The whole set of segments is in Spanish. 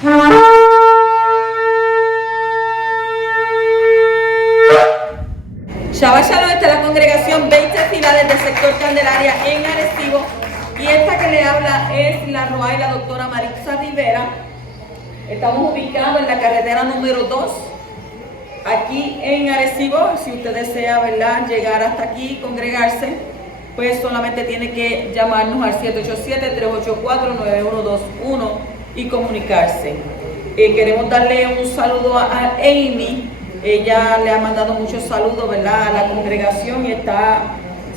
Shabbat Shalom, esta es la congregación 20 Finales del sector Candelaria en Arecibo, y esta que le habla es la ROA y la doctora Maritza Rivera. Estamos ubicados en la carretera número 2, aquí en Arecibo. Si usted desea, ¿verdad?, llegar hasta aquí, congregarse, pues solamente tiene que llamarnos al 787-384-9121 y comunicarse. Queremos darle un saludo a Amy. Ella le ha mandado muchos saludos, ¿verdad?, a la congregación y está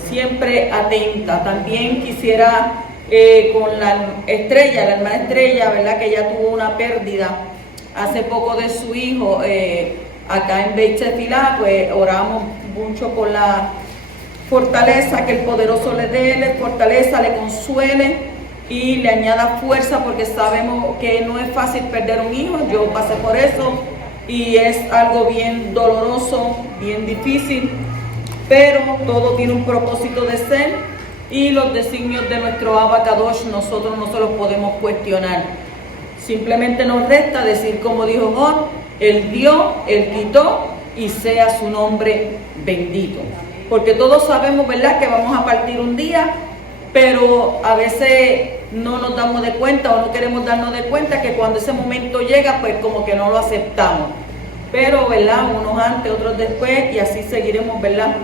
siempre atenta. También quisiera con la hermana Estrella, ¿verdad?, que ella tuvo una pérdida hace poco de su hijo acá en Beit Tefilá, pues oramos mucho por la fortaleza, que el poderoso le dé, le fortaleza, le consuele y le añada fuerza, porque sabemos que no es fácil perder un hijo. Yo pasé por eso y es algo bien doloroso, bien difícil, pero todo tiene un propósito de ser, y los designios de nuestro Abba Kadosh nosotros no se los podemos cuestionar. Simplemente nos resta decir, como dijo Job: Él dio, Él quitó, y sea su nombre bendito. Porque todos sabemos, ¿verdad?, que vamos a partir un día, pero a veces no nos damos de cuenta, o no queremos darnos de cuenta, que cuando ese momento llega, pues como que no lo aceptamos. Pero, ¿verdad?, unos antes, otros después, y así seguiremos, ¿verdad?,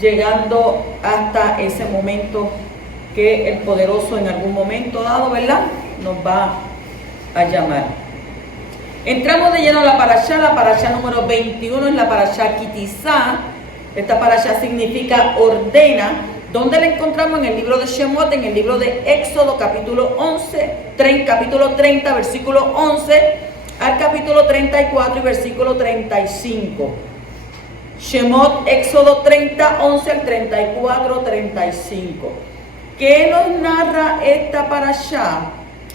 llegando hasta ese momento que el poderoso en algún momento dado, ¿verdad?, nos va a llamar. Entramos de lleno a la parashá número 21, es la parashá Kitizá. Esta parashá significa ordena, donde la encontramos en el libro de Shemot, en el libro de Éxodo, capítulo 30, versículo 11, al capítulo 34 y versículo 35. Shemot, Éxodo 30, 11 al 34, 35. ¿Qué nos narra esta parashá?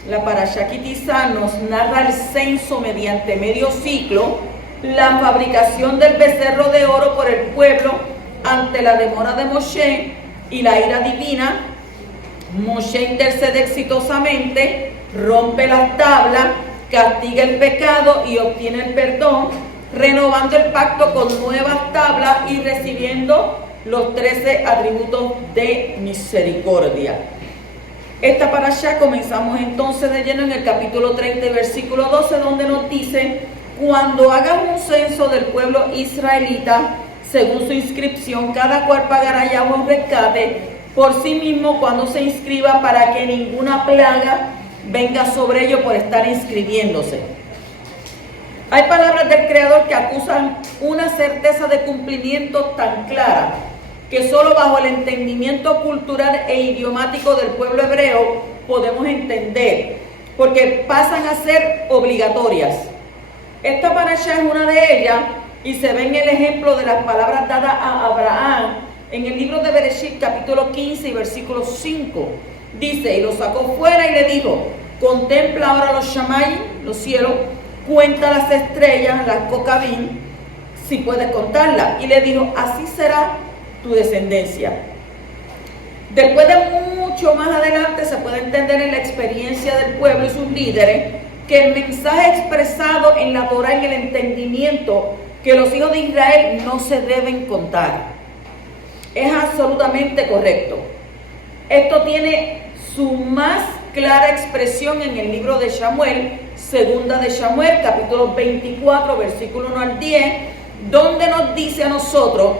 La parashá Kitizá nos narra el censo mediante medio ciclo, la fabricación del becerro de oro por el pueblo ante la demora de Moshe y la ira divina. Moshe intercede exitosamente, rompe las tablas, castiga el pecado y obtiene el perdón, renovando el pacto con nuevas tablas y recibiendo los 13 atributos de misericordia. Esta parashá comenzamos entonces de lleno en el capítulo 30, versículo 12, donde nos dice: cuando hagan un censo del pueblo israelita, según su inscripción, cada cual pagará ya un rescate por sí mismo cuando se inscriba, para que ninguna plaga venga sobre ellos por estar inscribiéndose. Hay palabras del Creador que acusan una certeza de cumplimiento tan clara que solo bajo el entendimiento cultural e idiomático del pueblo hebreo podemos entender, porque pasan a ser obligatorias. Esta parashá es una de ellas, y se ve en el ejemplo de las palabras dadas a Abraham en el libro de Bereshit, capítulo 15 y versículo 5. Dice: y lo sacó fuera y le dijo: contempla ahora los shamayim, los cielos, cuenta las estrellas, las kokabim, si puedes contarlas. Y le dijo: así será tu descendencia. Después de mucho más adelante se puede entender en la experiencia del pueblo y sus líderes que el mensaje expresado en la Torá, en el entendimiento que los hijos de Israel no se deben contar, es absolutamente correcto. Esto tiene su más clara expresión en el libro de Samuel, segunda de Samuel, capítulo 24, versículo 1 al 10, donde nos dice a nosotros: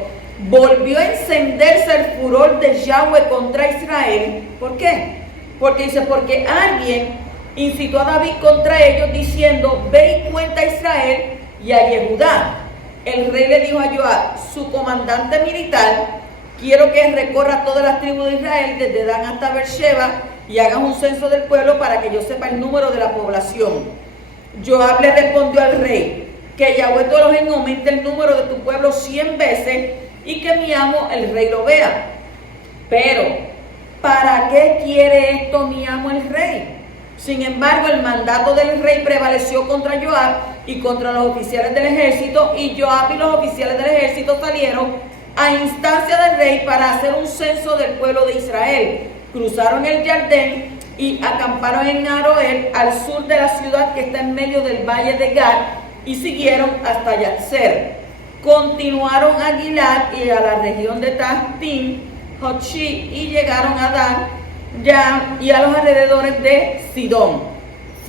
volvió a encenderse el furor de Yahweh contra Israel. ¿Por qué? Porque dice: porque alguien incitó a David contra ellos, diciendo: ve y cuenta a Israel y a Yehudá. El rey le dijo a Joab, su comandante militar: quiero que recorra todas las tribus de Israel, desde Dan hasta Beersheba, y hagas un censo del pueblo para que yo sepa el número de la población. Joab le respondió al rey: que Yahweh tu Elohim aumente el número de tu pueblo 100 veces, y que mi amo el rey lo vea. Pero, ¿para qué quiere esto mi amo el rey? Sin embargo, el mandato del rey prevaleció contra Joab y contra los oficiales del ejército, y Joab y los oficiales del ejército salieron a instancia del rey para hacer un censo del pueblo de Israel. Cruzaron el Jordán y acamparon en Aroer, al sur de la ciudad que está en medio del valle de Gad, y siguieron hasta Yatzer. Continuaron a Gilad y a la región de Tahtim, Hotchi, y llegaron a Dan, Yam y a los alrededores de Sidón.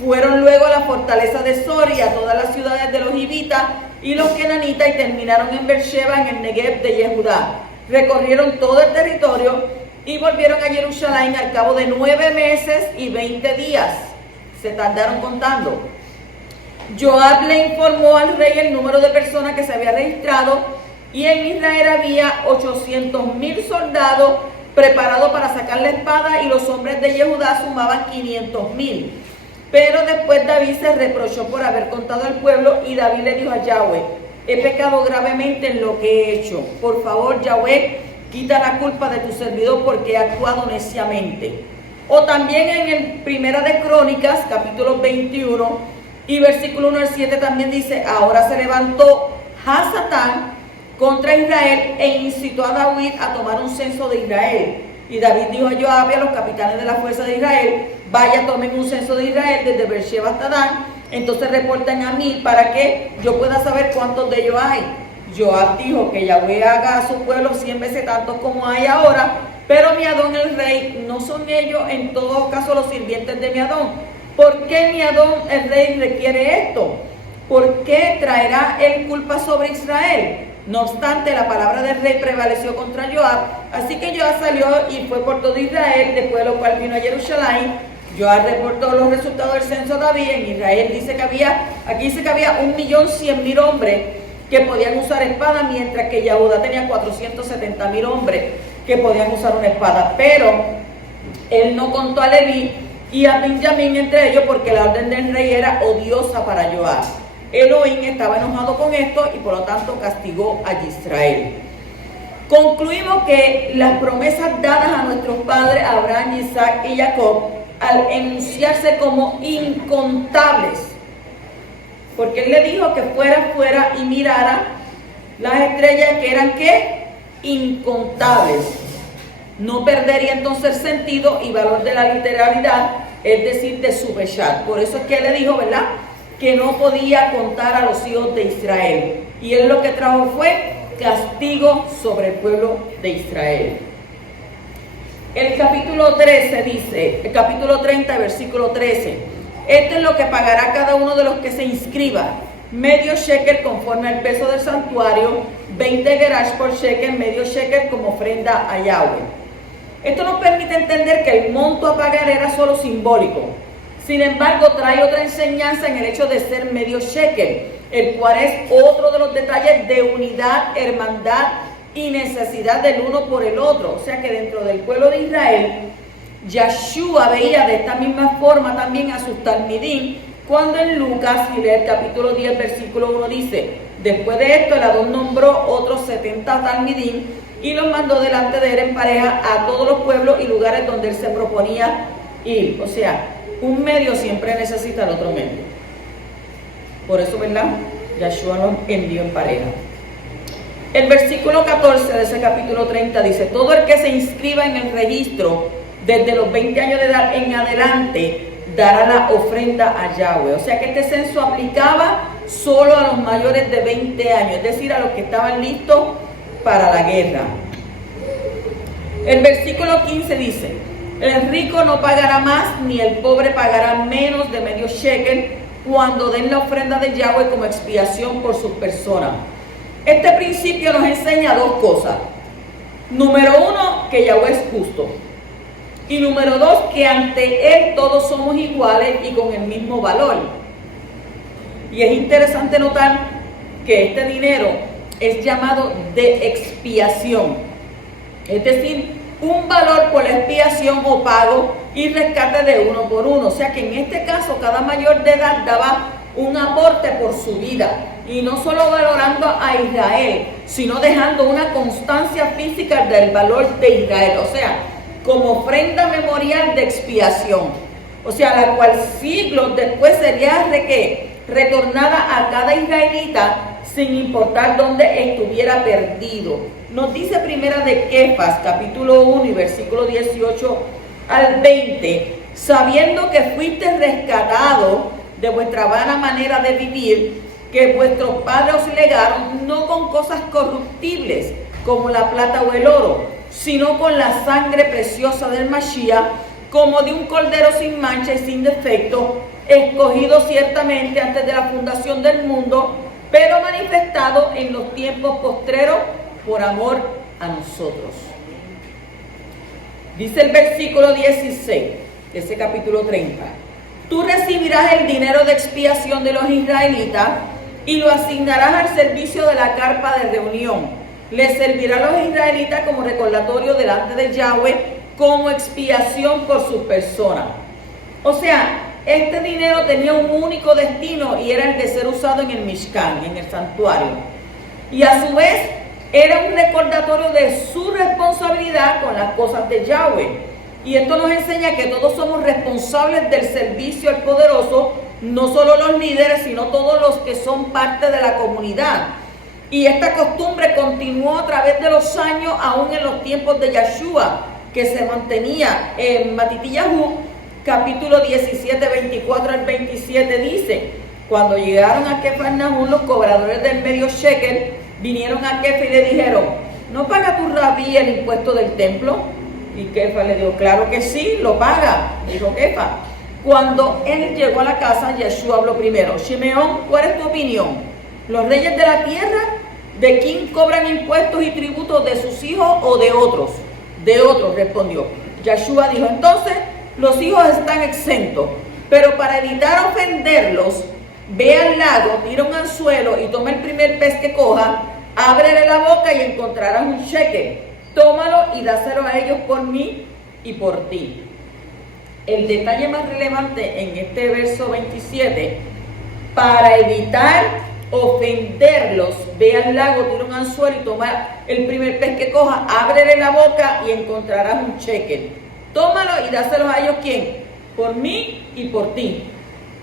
Fueron luego a la fortaleza de Sori, a todas las ciudades de los Hivitas y los Kenanitas, y terminaron en Beersheba, en el Negev de Yehudá. Recorrieron todo el territorio y volvieron a Jerusalén al cabo de 9 meses y 20 días. Se tardaron contando. Joab le informó al rey el número de personas que se había registrado, y en Israel había 800,000 soldados preparados para sacar la espada, y los hombres de Yehudá sumaban 500,000. Pero después David se reprochó por haber contado al pueblo, y David le dijo a Yahweh: he pecado gravemente en lo que he hecho. Por favor, Yahweh, quita la culpa de tu servidor, porque he actuado neciamente. O también en el Primera de Crónicas, capítulo 21, y versículo 1 al 7 también dice: ahora se levantó Hasatán contra Israel e incitó a David a tomar un censo de Israel. Y David dijo a Joab y a los capitanes de la fuerza de Israel: vaya, tomen un censo de Israel desde Beersheba hasta Dan, entonces reporten a mí para que yo pueda saber cuántos de ellos hay. Joab dijo: que Yahweh haga a su pueblo 100 veces tantos como hay ahora, pero mi Adón el rey, ¿no son ellos en todo caso los sirvientes de mi Adón? ¿Por qué mi Adón el rey requiere esto? ¿Por qué traerá él culpa sobre Israel? No obstante, la palabra del rey prevaleció contra Joab, así que Joab salió y fue por todo Israel, después de lo cual vino a Jerusalén. Joab reportó los resultados del censo a David. En Israel aquí dice que había 1.100.000 hombres que podían usar espada, mientras que Yehudá tenía 470,000 hombres que podían usar una espada. Pero él no contó a Leví y a Benjamín entre ellos, porque la orden del rey era odiosa para Joab. Elohim estaba enojado con esto y por lo tanto castigó a Israel. Concluimos que las promesas dadas a nuestros padres Abraham, Isaac y Jacob, al enunciarse como incontables, porque él le dijo que fuera y mirara las estrellas, que eran ¿qué? Incontables. No perdería entonces el sentido y valor de la literalidad, es decir, de su Peshat. Por eso es que él le dijo, ¿verdad?, que no podía contar a los hijos de Israel. Y él lo que trajo fue castigo sobre el pueblo de Israel. El capítulo 13 dice, el capítulo 30, versículo 13: esto es lo que pagará cada uno de los que se inscriba: medio shekel conforme al peso del santuario, 20 gerash por shekel, medio shekel como ofrenda a Yahweh. Esto nos permite entender que el monto a pagar era solo simbólico. Sin embargo, trae otra enseñanza en el hecho de ser medio shekel, el cual es otro de los detalles de unidad, hermandad y necesidad del uno por el otro. O sea que dentro del pueblo de Israel, Yeshua veía de esta misma forma también a sus talmidim, cuando en Lucas, y lee el capítulo 10, versículo 1, dice: después de esto el Adón nombró otros 70 talmidim y los mandó delante de él en pareja a todos los pueblos y lugares donde él se proponía ir. O sea, un medio siempre necesita el otro medio. Por eso, ¿verdad?, Yeshua los envió en pareja. El versículo 14 de ese capítulo 30 dice: todo el que se inscriba en el registro desde los 20 años de edad en adelante dará la ofrenda a Yahweh. O sea que este censo aplicaba solo a los mayores de 20 años, es decir, a los que estaban listos para la guerra. El versículo 15 dice: el rico no pagará más, ni el pobre pagará menos de medio shekel cuando den la ofrenda de Yahweh como expiación por sus personas. Este principio nos enseña dos cosas. Número uno, que Yahweh es justo. Y número dos, que ante Él todos somos iguales y con el mismo valor. Y es interesante notar que este dinero es llamado de expiación. Es decir, un valor por la expiación o pago y rescate de uno por uno. O sea que en este caso cada mayor de edad daba un aporte por su vida, y no solo valorando a Israel, sino dejando una constancia física del valor de Israel, o sea, como ofrenda memorial de expiación, o sea, la cual siglos después sería retornada a cada israelita sin importar dónde estuviera perdido. Nos dice Primera de Kefas, capítulo 1 y versículo 18 al 20, sabiendo que fuiste rescatado de vuestra vana manera de vivir, que vuestros padres os legaron, no con cosas corruptibles, como la plata o el oro, sino con la sangre preciosa del Mashiach, como de un cordero sin mancha y sin defecto, escogido ciertamente antes de la fundación del mundo, pero manifestado en los tiempos postreros por amor a nosotros. Dice el versículo 16 de ese capítulo 30. Tú recibirás el dinero de expiación de los israelitas y lo asignarás al servicio de la carpa de reunión. Les servirá a los israelitas como recordatorio delante de Yahweh, como expiación por sus personas. O sea, este dinero tenía un único destino y era el de ser usado en el Mishkan, en el santuario. Y a su vez era un recordatorio de su responsabilidad con las cosas de Yahweh. Y esto nos enseña que todos somos responsables del servicio al poderoso, no solo los líderes, sino todos los que son parte de la comunidad. Y esta costumbre continuó a través de los años, aún en los tiempos de Yeshua, que se mantenía en Matitillahu, capítulo 17, 24 al 27, dice: cuando llegaron a Cafarnaúm, los cobradores del medio shekel vinieron a Kefa y le dijeron: ¿no paga tu rabí el impuesto del templo? Y Kefa le dijo: claro que sí, lo paga. Dijo Kefa. Cuando él llegó a la casa, Yeshua habló primero: Shimeón, ¿cuál es tu opinión? ¿Los reyes de la tierra, de quién cobran impuestos y tributos, de sus hijos o de otros? De otros, respondió. Yeshua dijo: entonces los hijos están exentos, pero para evitar ofenderlos, ve al lago, tira un anzuelo y toma el primer pez que coja, ábrele la boca y encontrarás un shekel. Tómalo y dáselo a ellos por mí y por ti. El detalle más relevante en este verso 27, para evitar ofenderlos, ve al lago, tira un anzuelo y toma el primer pez que coja, ábrele la boca y encontrarás un shekel. Tómalo y dáselo a ellos, ¿quién? Por mí y por ti.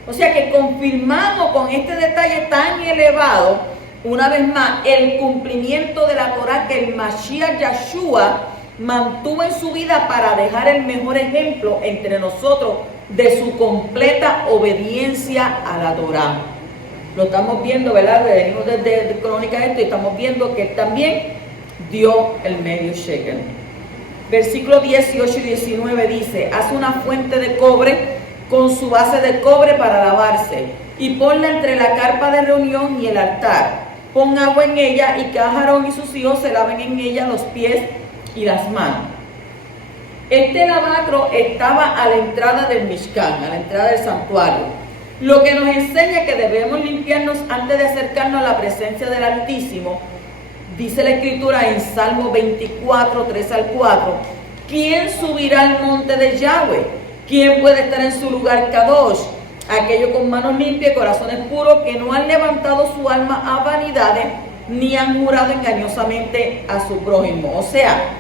O sea que confirmamos con este detalle tan elevado, una vez más, el cumplimiento de la Torah que el Mashiach Yeshua mantuvo en su vida para dejar el mejor ejemplo entre nosotros de su completa obediencia a la Torah. Lo estamos viendo, ¿verdad? Venimos desde Crónicas esto y estamos viendo que él también dio el medio shekel. Versículos 18 y 19 dice: haz una fuente de cobre con su base de cobre para lavarse y ponla entre la carpa de reunión y el altar. Pon agua en ella y que Aarón y sus hijos se laven en ella los pies y las manos. Este lavacro estaba a la entrada del Mishkan, a la entrada del santuario, lo que nos enseña que debemos limpiarnos antes de acercarnos a la presencia del Altísimo. Dice la Escritura en Salmo 24, 3 al 4: ¿quién subirá al monte de Yahweh? ¿Quién puede estar en su lugar Kadosh? Aquellos con manos limpias y corazones puros, que no han levantado su alma a vanidades, ni han jurado engañosamente a su prójimo. O sea,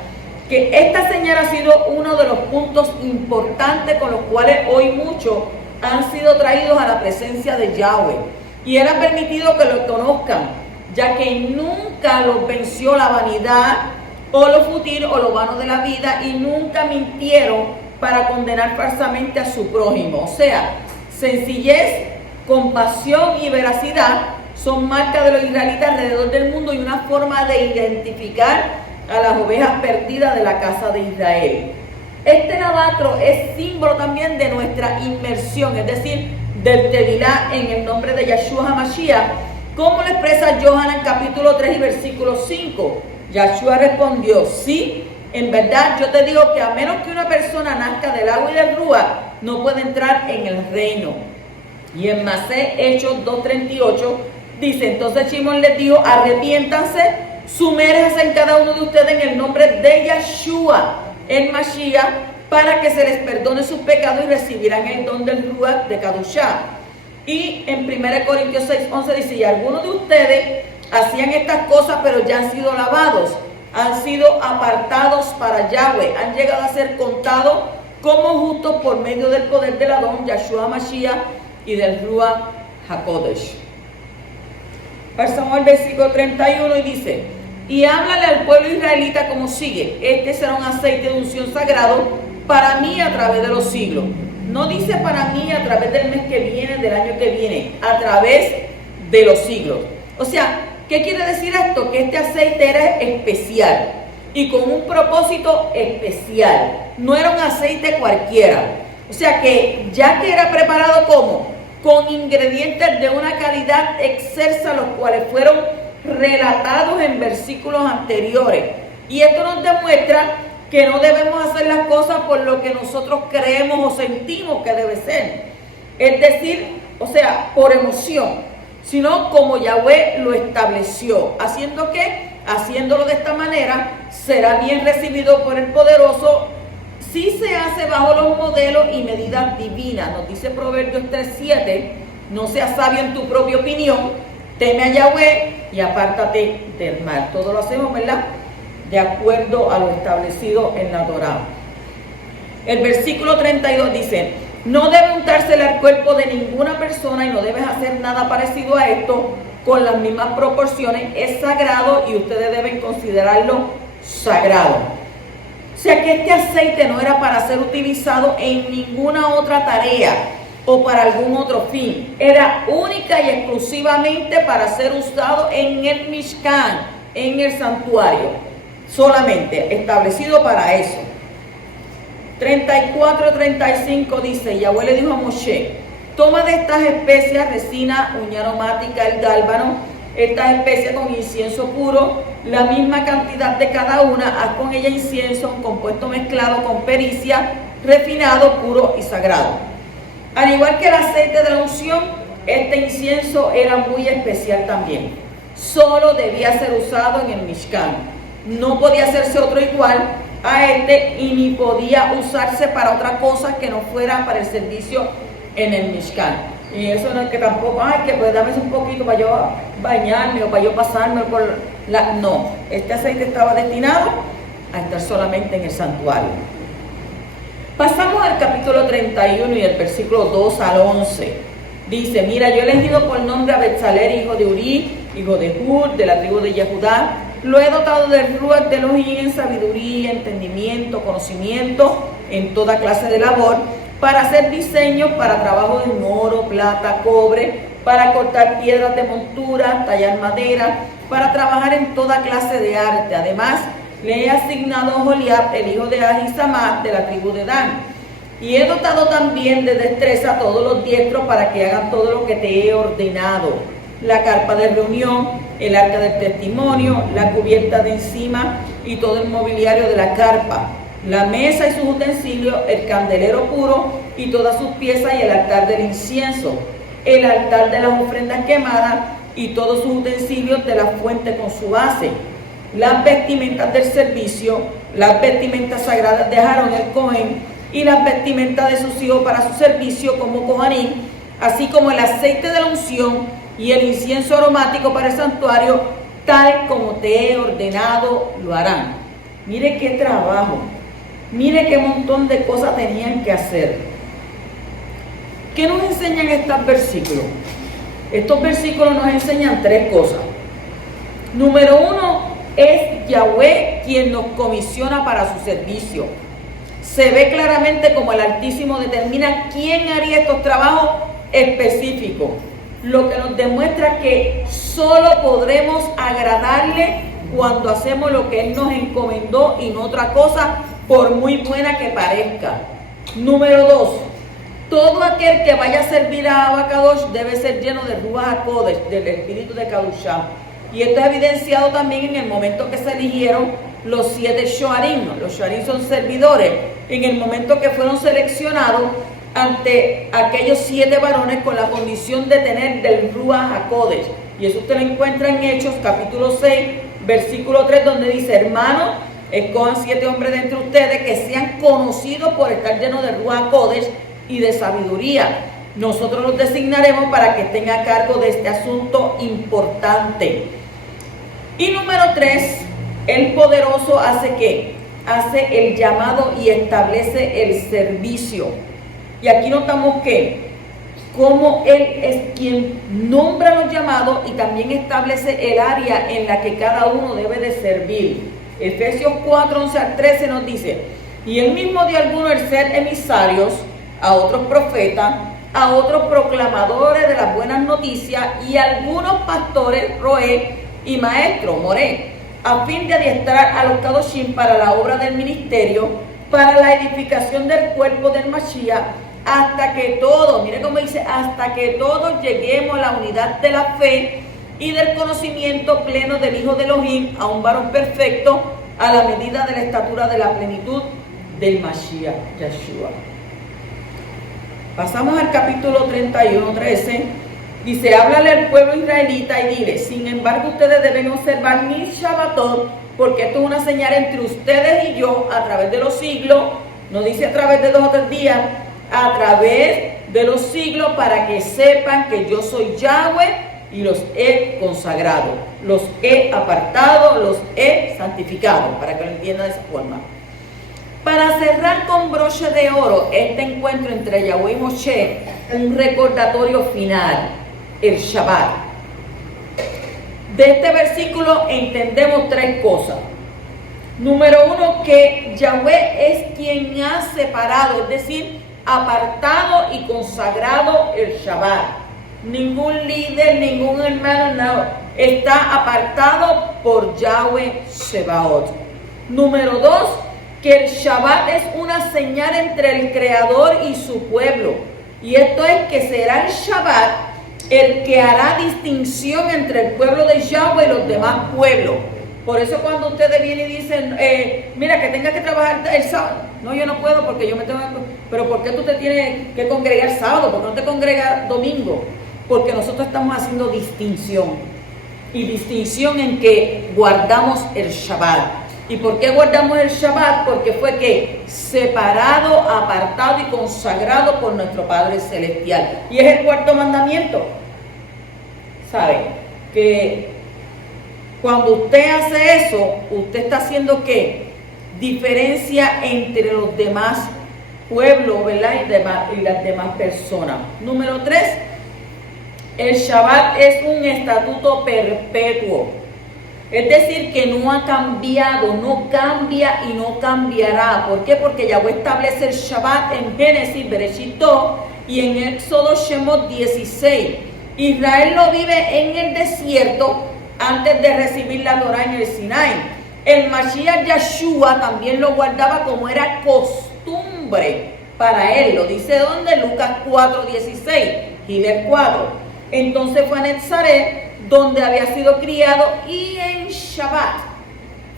que esta señal ha sido uno de los puntos importantes con los cuales hoy muchos han sido traídos a la presencia de Yahweh. Y Él ha permitido que lo conozcan, ya que nunca los venció la vanidad o lo fútil o lo vano de la vida, y nunca mintieron para condenar falsamente a su prójimo. O sea, sencillez, compasión y veracidad son marcas de los israelitas alrededor del mundo y una forma de identificar a las ovejas perdidas de la casa de Israel. Este lavacro es símbolo también de nuestra inmersión, es decir, del Tevilá en el nombre de Yeshua HaMashiach, como lo expresa Yohanan capítulo 3 y versículo 5. Yeshua respondió: sí, en verdad yo te digo que a menos que una persona nazca del agua y del Ruach, no puede entrar en el reino. Y en Masé, Hechos 2:38, dice: entonces Simón les dijo: arrepiéntanse, sumérjanse en cada uno de ustedes en el nombre de Yeshua, el Mashiach, para que se les perdone sus pecados y recibirán el don del Ruach de Kadoshá. Y en 1 Corintios 6:11 dice: y algunos de ustedes hacían estas cosas, pero ya han sido lavados, han sido apartados para Yahweh, han llegado a ser contados como justos por medio del poder del Adón, Yeshua Mashiach, y del Ruach HaKodesh. Pasamos al versículo 31 y dice: y háblale al pueblo israelita como sigue: este será un aceite de unción sagrado para mí a través de los siglos. No dice para mí a través del mes que viene, del año que viene, a través de los siglos. O sea, ¿qué quiere decir esto? Que este aceite era especial y con un propósito especial. No era un aceite cualquiera. O sea que ya que era preparado como con ingredientes de una calidad excelsa, los cuales fueron relatados en versículos anteriores. Y esto nos demuestra que no debemos hacer las cosas por lo que nosotros creemos o sentimos que debe ser. Es decir, o sea, por emoción, sino como Yahweh lo estableció. ¿Haciendo qué? Haciéndolo de esta manera, será bien recibido por el poderoso si se hace bajo los modelos y medidas divinas. Nos dice Proverbios 3:7, no seas sabio en tu propia opinión, teme a Yahweh y apártate del mal. Todo lo hacemos, ¿verdad?, de acuerdo a lo establecido en la Torá. El versículo 32 dice, no debe untársele al cuerpo de ninguna persona y no debes hacer nada parecido a esto con las mismas proporciones. Es sagrado y ustedes deben considerarlo sagrado. O sea que este aceite no era para ser utilizado en ninguna otra tarea o para algún otro fin. Era única y exclusivamente para ser usado en el Mishkan, en el santuario. Solamente establecido para eso. 34-35 dice, Yahweh le dijo a Moshe, toma de estas especias, resina, uña aromática, el gálbano, estas especias con incienso puro, la misma cantidad de cada una, haz con ella incienso, un compuesto mezclado con pericia, refinado, puro y sagrado. Al igual que el aceite de la unción, este incienso era muy especial también. Solo debía ser usado en el Mishkan. No podía hacerse otro igual a este y ni podía usarse para otra cosa que no fuera para el servicio en el Mishkan. Y eso no es que tampoco, que pues dame un poquito para yo bañarme o para yo pasarme por la... No, este aceite estaba destinado a estar solamente en el santuario. Pasamos al capítulo 31 y el versículo 2 al 11. Dice, mira, yo he elegido por nombre a Betzaler, hijo de Uri, hijo de Hur, de la tribu de Yehudá. Lo he dotado del Ruach de Elohim en sabiduría, entendimiento, conocimiento, en toda clase de labor, para hacer diseños para trabajo en oro, plata, cobre, para cortar piedras de montura, tallar madera, para trabajar en toda clase de arte. Además, le he asignado a Joliab, el hijo de Ahisamach, de la tribu de Dan. Y he dotado también de destreza a todos los diestros para que hagan todo lo que te he ordenado. La carpa de reunión, el arca del testimonio, la cubierta de encima y todo el mobiliario de la carpa, la mesa y sus utensilios, el candelero puro y todas sus piezas y el altar del incienso, el altar de las ofrendas quemadas y todos sus utensilios de la fuente con su base, las vestimentas del servicio, las vestimentas sagradas de Aarón el Cohen y las vestimentas de sus hijos para su servicio como Cohanim, así como el aceite de la unción y el incienso aromático para el santuario, tal como te he ordenado, lo harán. Mire qué trabajo, mire qué montón de cosas tenían que hacer. ¿Qué nos enseñan estos versículos? Estos versículos nos enseñan tres cosas. Número uno, es Yahweh quien nos comisiona para su servicio. Se ve claramente como el Altísimo determina quién haría estos trabajos específicos, lo que nos demuestra que solo podremos agradarle cuando hacemos lo que Él nos encomendó y no otra cosa, por muy buena que parezca. Número 2, todo aquel que vaya a servir a Abacadosh debe ser lleno de Ruach HaKodesh, del espíritu de Kadushá. Y esto es evidenciado también en el momento que se eligieron los 7 Shoarim. Los Shoarim son servidores. En el momento que fueron seleccionados ante aquellos 7 varones con la condición de tener del Ruach HaKodesh. Y eso usted lo encuentra en Hechos capítulo 6, versículo 3, donde dice, hermanos, escojan 7 hombres de entre ustedes que sean conocidos por estar llenos de Ruach HaKodesh y de sabiduría. Nosotros los designaremos para que estén a cargo de este asunto importante. Y número 3, el poderoso hace ¿qué? Hace el llamado y establece el servicio. Y aquí notamos que como Él es quien nombra los llamados y también establece el área en la que cada uno debe de servir. Efesios 4, 11 al 13 nos dice, y Él mismo dio a algunos el ser emisarios, a otros profetas, a otros proclamadores de las buenas noticias y algunos pastores, roé, y maestros, moré, a fin de adiestrar a los kadoshim para la obra del ministerio, para la edificación del cuerpo del Mashiach, hasta que todos, mire cómo dice, hasta que todos lleguemos a la unidad de la fe y del conocimiento pleno del Hijo de Elohim, a un varón perfecto, a la medida de la estatura de la plenitud del Mashiach, Yeshua. Pasamos al capítulo 31, 13. Dice, háblale al pueblo israelita y dile, sin embargo ustedes deben observar mi Shabbatot, porque esto es una señal entre ustedes y yo a través de los siglos, no dice a través de 2 o 3 días, a través de los siglos, para que sepan que yo soy Yahweh y los he consagrado, los he apartado, los he santificado, para que lo entiendan de esa forma. Para cerrar con broche de oro este encuentro entre Yahweh y Moshe, un recordatorio final, el Shabbat. De este versículo entendemos 3 cosas. Número 1, que Yahweh es quien ha separado, es decir, apartado y consagrado el Shabbat. Ningún líder, ningún hermano, no, está apartado por Yahweh Sebaot. Número 2, que el Shabbat es una señal entre el Creador y su pueblo. Y esto es que será el Shabbat el que hará distinción entre el pueblo de Yahweh y los demás pueblos. Por eso cuando ustedes vienen y dicen, mira, que tengas que trabajar el sábado. No, yo no puedo porque yo me tengo que... Pero ¿por qué tú te tienes que congregar sábado? ¿Por qué no te congregas domingo? Porque nosotros estamos haciendo distinción. Y distinción en que guardamos el Shabbat. ¿Y por qué guardamos el Shabbat? Porque fue que separado, apartado y consagrado por nuestro Padre Celestial. Y es el 4º mandamiento. ¿Sabe? Que cuando usted hace eso, usted está haciendo ¿qué? Diferencia entre los demás pueblos, ¿verdad? Y las demás personas. Número 3, el Shabbat es un estatuto perpetuo. Es decir, que no ha cambiado, no cambia y no cambiará. ¿Por qué? Porque Yahweh establece el Shabbat en Génesis, Bereshit 2, y en Éxodo Shemot 16. Israel lo vive en el desierto antes de recibir la Torah en el Sinai. El Mashiach Yeshua también lo guardaba como era costumbre para él. Lo dice donde Lucas 4:16, Gilead 4. Entonces fue a Nazaret, donde había sido criado, y en Shabbat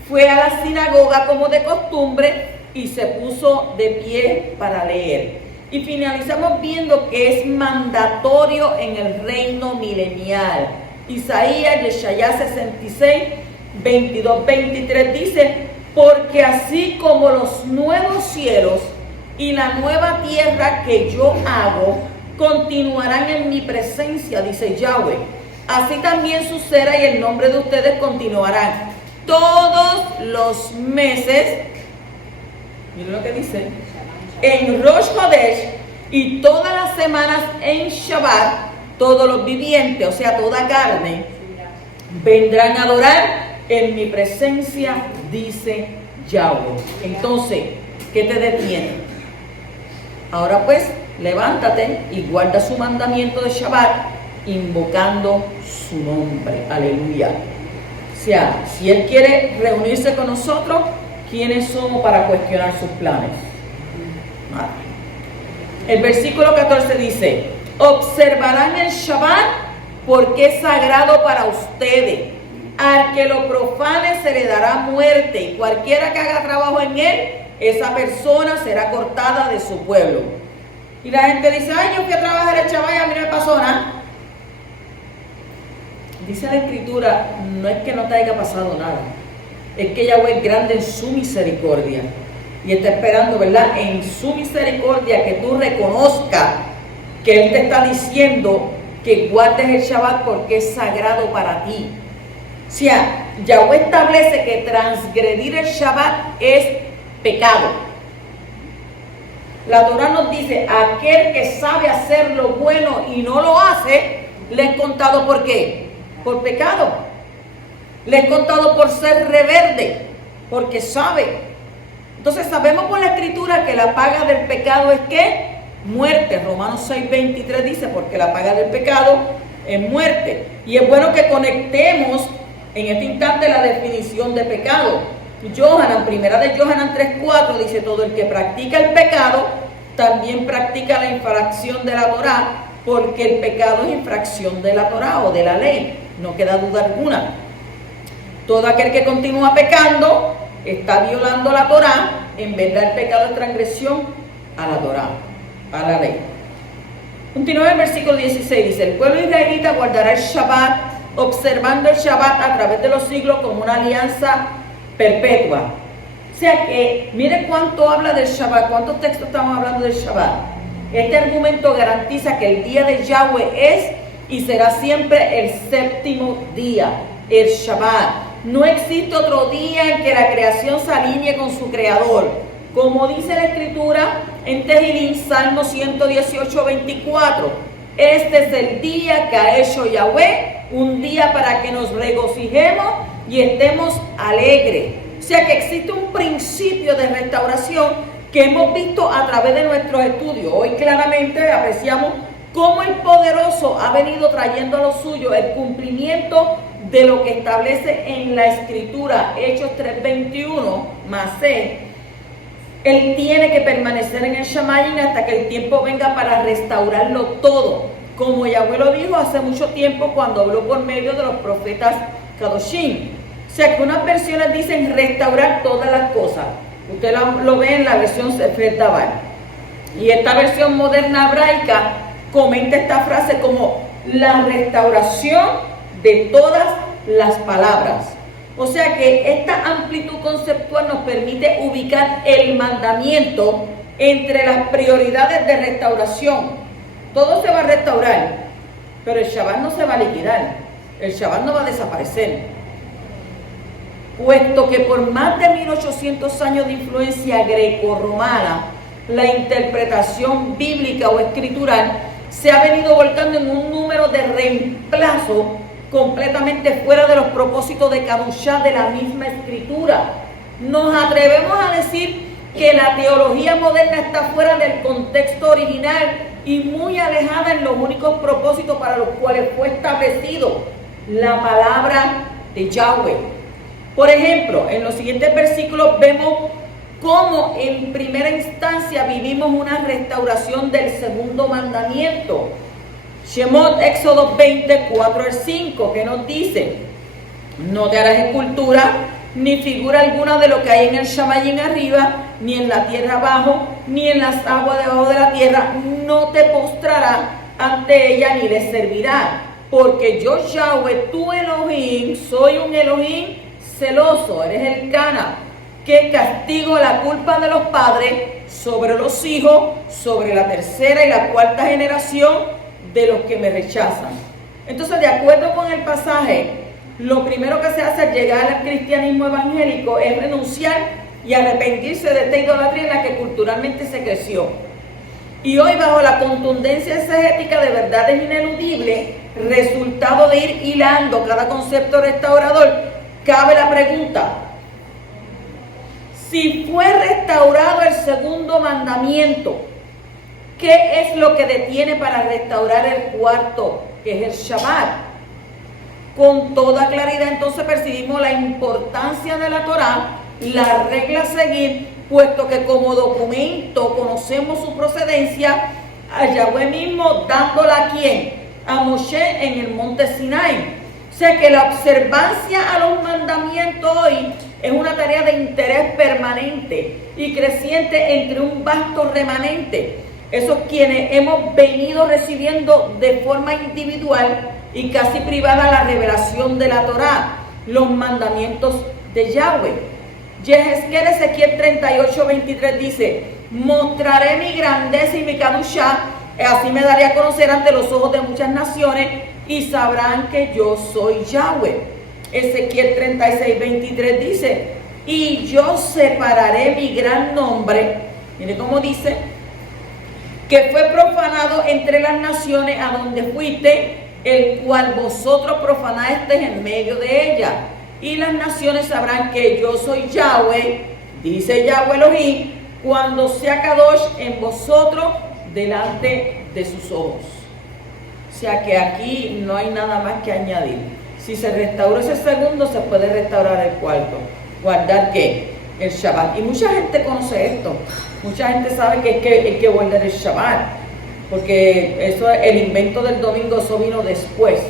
fue a la sinagoga como de costumbre y se puso de pie para leer. Y finalizamos viendo que es mandatorio en el reino milenial. Isaías, Yeshayá 66, 22, 23 dice, porque así como los nuevos cielos y la nueva tierra que yo hago continuarán en mi presencia, dice Yahweh, así también su cera y el nombre de ustedes continuarán todos los meses, miren lo que dice, en Rosh Hodesh, y todas las semanas en Shabbat, todos los vivientes, o sea, toda carne, vendrán a adorar en mi presencia, dice Yahweh. Entonces, ¿qué te detiene? Ahora pues, levántate y guarda su mandamiento de Shabbat, invocando su nombre. Aleluya. O sea, si Él quiere reunirse con nosotros, ¿quiénes somos para cuestionar sus planes? Nada. El versículo 14 dice, observarán el Shabbat porque es sagrado para ustedes. Al que lo profane se le dará muerte, y cualquiera que haga trabajo en él, esa persona será cortada de su pueblo. Y la gente dice, ay, yo fui a trabajar el Shabbat y a mí no me pasó nada. Dice la Escritura, no es que no te haya pasado nada, es que Yahweh es grande en su misericordia y está esperando, ¿verdad?, en su misericordia que tú reconozcas que Él te está diciendo que guardes el Shabbat porque es sagrado para ti. O sea, Yahweh establece que transgredir el Shabbat es pecado. La Torah nos dice, aquel que sabe hacer lo bueno y no lo hace, le es contado ¿por qué? Por pecado. Le es contado por ser rebelde, porque sabe. Entonces sabemos por la Escritura que la paga del pecado es ¿qué? muerte. Romanos 6:23 dice, porque la paga del pecado es muerte. Y es bueno que conectemos en este instante la definición de pecado. Primera de Yohanan 3:4 dice, todo el que practica el pecado también practica la infracción de la Torá, porque el pecado es infracción de la Torá o de la ley, no queda duda alguna. Todo aquel que continúa pecando está violando la Torá. En verdad el pecado es transgresión a la Torá, a la ley. Continúa el versículo 16, dice, el pueblo israelita guardará el Shabbat, observando el Shabbat a través de los siglos como una alianza perpetua. O sea que, mire cuánto habla del Shabbat, cuántos textos estamos hablando del Shabbat. Este argumento garantiza que el día de Yahweh es y será siempre el séptimo día, el Shabbat. No existe otro día en que la creación se alinee con su creador. Como dice la Escritura en Tehillim, Salmo 118:24. Este es el día que ha hecho Yahweh, un día para que nos regocijemos y estemos alegres. O sea que existe un principio de restauración que hemos visto a través de nuestros estudios. Hoy claramente apreciamos cómo el poderoso ha venido trayendo a lo suyo el cumplimiento de lo que establece en la Escritura, Hechos 3:21, Masé. Él tiene que permanecer en el Shamayim hasta que el tiempo venga para restaurarlo todo, como Yahweh lo dijo hace mucho tiempo cuando habló por medio de los profetas Kadoshim. O sea que unas versiones dicen restaurar todas las cosas. Usted lo ve en la versión Sefer Dabar. Y esta versión moderna hebraica comenta esta frase como la restauración de todas las palabras. O sea que esta amplitud conceptual nos permite ubicar el mandamiento entre las prioridades de restauración. Todo se va a restaurar, pero el Shabbat no se va a liquidar, el Shabbat no va a desaparecer. Puesto que por más de 1800 años de influencia greco-romana, la interpretación bíblica o escritural se ha venido volcando en un número de reemplazo completamente fuera de los propósitos de Kadushá de la misma escritura. Nos atrevemos a decir que la teología moderna está fuera del contexto original y muy alejada en los únicos propósitos para los cuales fue establecido, la palabra de Yahweh. Por ejemplo, en los siguientes versículos vemos cómo en primera instancia vivimos una restauración del segundo mandamiento. Shemot, Éxodo 20:4-5, que nos dice, no te harás escultura ni figura alguna de lo que hay en el Shamayim arriba, ni en la tierra abajo, ni en las aguas debajo de la tierra, no te postrarás ante ella ni le servirá, porque yo Yahweh, tu Elohim, soy un Elohim celoso, eres el Cana, que castigo la culpa de los padres sobre los hijos, sobre la tercera y la cuarta generación de los que me rechazan. Entonces, de acuerdo con el pasaje, lo primero que se hace al llegar al cristianismo evangélico es renunciar y arrepentirse de esta idolatría en la que culturalmente se creció. Y hoy, bajo la contundencia exegética de verdades ineludibles, resultado de ir hilando cada concepto restaurador, cabe la pregunta: si fue restaurado el segundo mandamiento, ¿qué es lo que detiene para restaurar el cuarto, que es el Shabbat? Con toda claridad entonces percibimos la importancia de la Torá, la regla a seguir, puesto que como documento conocemos su procedencia, a Yahweh mismo dándola a ¿quién? A Moshe en el monte Sinai. O sea que la observancia a los mandamientos hoy es una tarea de interés permanente y creciente entre un vasto remanente. Esos quienes hemos venido recibiendo de forma individual y casi privada la revelación de la Torá, los mandamientos de Yahweh. Yehezkel, Ezequiel 38:23 dice, mostraré mi grandeza y mi kadushá, así me daré a conocer ante los ojos de muchas naciones y sabrán que yo soy Yahweh. Ezequiel 36:23 dice, y yo separaré mi gran nombre, mire cómo dice, que fue profanado entre las naciones a donde fuiste, el cual vosotros profanasteis en medio de ella. Y las naciones sabrán que yo soy Yahweh, dice Yahweh Elohim, cuando sea Kadosh en vosotros delante de sus ojos. O sea que aquí no hay nada más que añadir. Si se restauró ese segundo, se puede restaurar el cuarto. ¿Guardar qué? El Shabbat. Y mucha gente conoce esto. Mucha gente sabe que hay que guardar el Shabbat. Porque eso, el invento del domingo, eso vino después.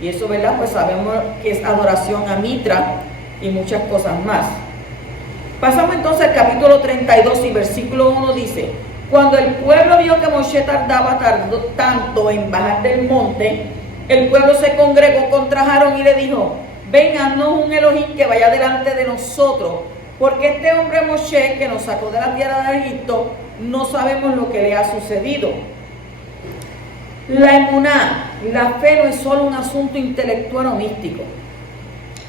Y eso, ¿verdad? Pues sabemos que es adoración a Mitra y muchas cosas más. Pasamos entonces al capítulo 32 y versículo 1 dice: cuando el pueblo vio que Moshe tardaba tanto en bajar del monte, el pueblo se congregó contra Aarón y le dijo: ven, haznos un Elohim que vaya delante de nosotros, porque este hombre Moshe, que nos sacó de la tierra de Egipto, no sabemos lo que le ha sucedido. La emuná, la fe, no es solo un asunto intelectual o místico,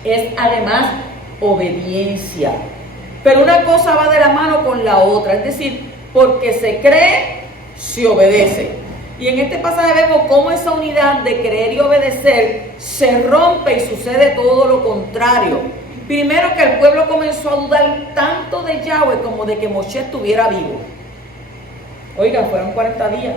es además obediencia. Pero una cosa va de la mano con la otra, es decir, porque se cree, se obedece. Y en este pasaje vemos cómo esa unidad de creer y obedecer se rompe y sucede todo lo contrario. Primero, que el pueblo comenzó a dudar tanto de Yahweh como de que Moshe estuviera vivo. Oigan, fueron 40 días.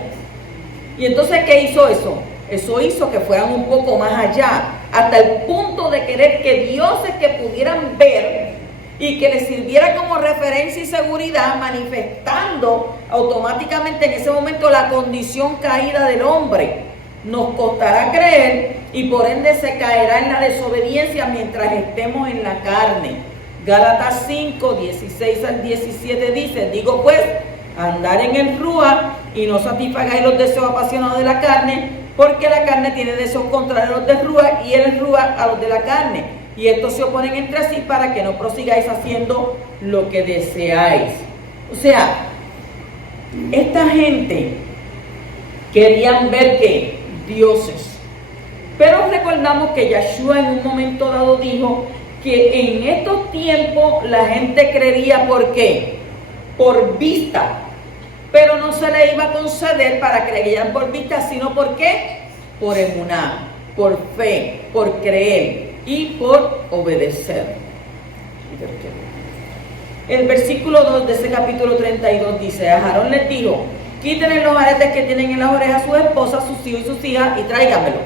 Y entonces, ¿qué hizo eso? Eso hizo que fueran un poco más allá, hasta el punto de querer que dioses que pudieran ver y que les sirviera como referencia y seguridad, manifestando automáticamente en ese momento la condición caída del hombre. Nos costará creer y por ende se caerá en la desobediencia mientras estemos en la carne. Gálatas 5, 16 al 17 dice: digo pues, andar en el Ruach y no satisfagáis los deseos apasionados de la carne, porque la carne tiene deseos contrarios a los del Ruach y el Ruach a los de la carne, y estos se oponen entre sí para que no prosigáis haciendo lo que deseáis. O sea, esta gente querían ver que dioses, pero recordamos que Yahshua en un momento dado dijo que en estos tiempos la gente creería, ¿por qué? Por vista, pero no se le iba a conceder para que creyeran por vista, sino ¿por qué? Por emuná, por fe, por creer y por obedecer. El versículo 2 de ese capítulo 32 dice: a Aarón les dijo: quítenle los aretes que tienen en las orejas a sus esposas, sus hijos y sus hijas, y tráigamelo.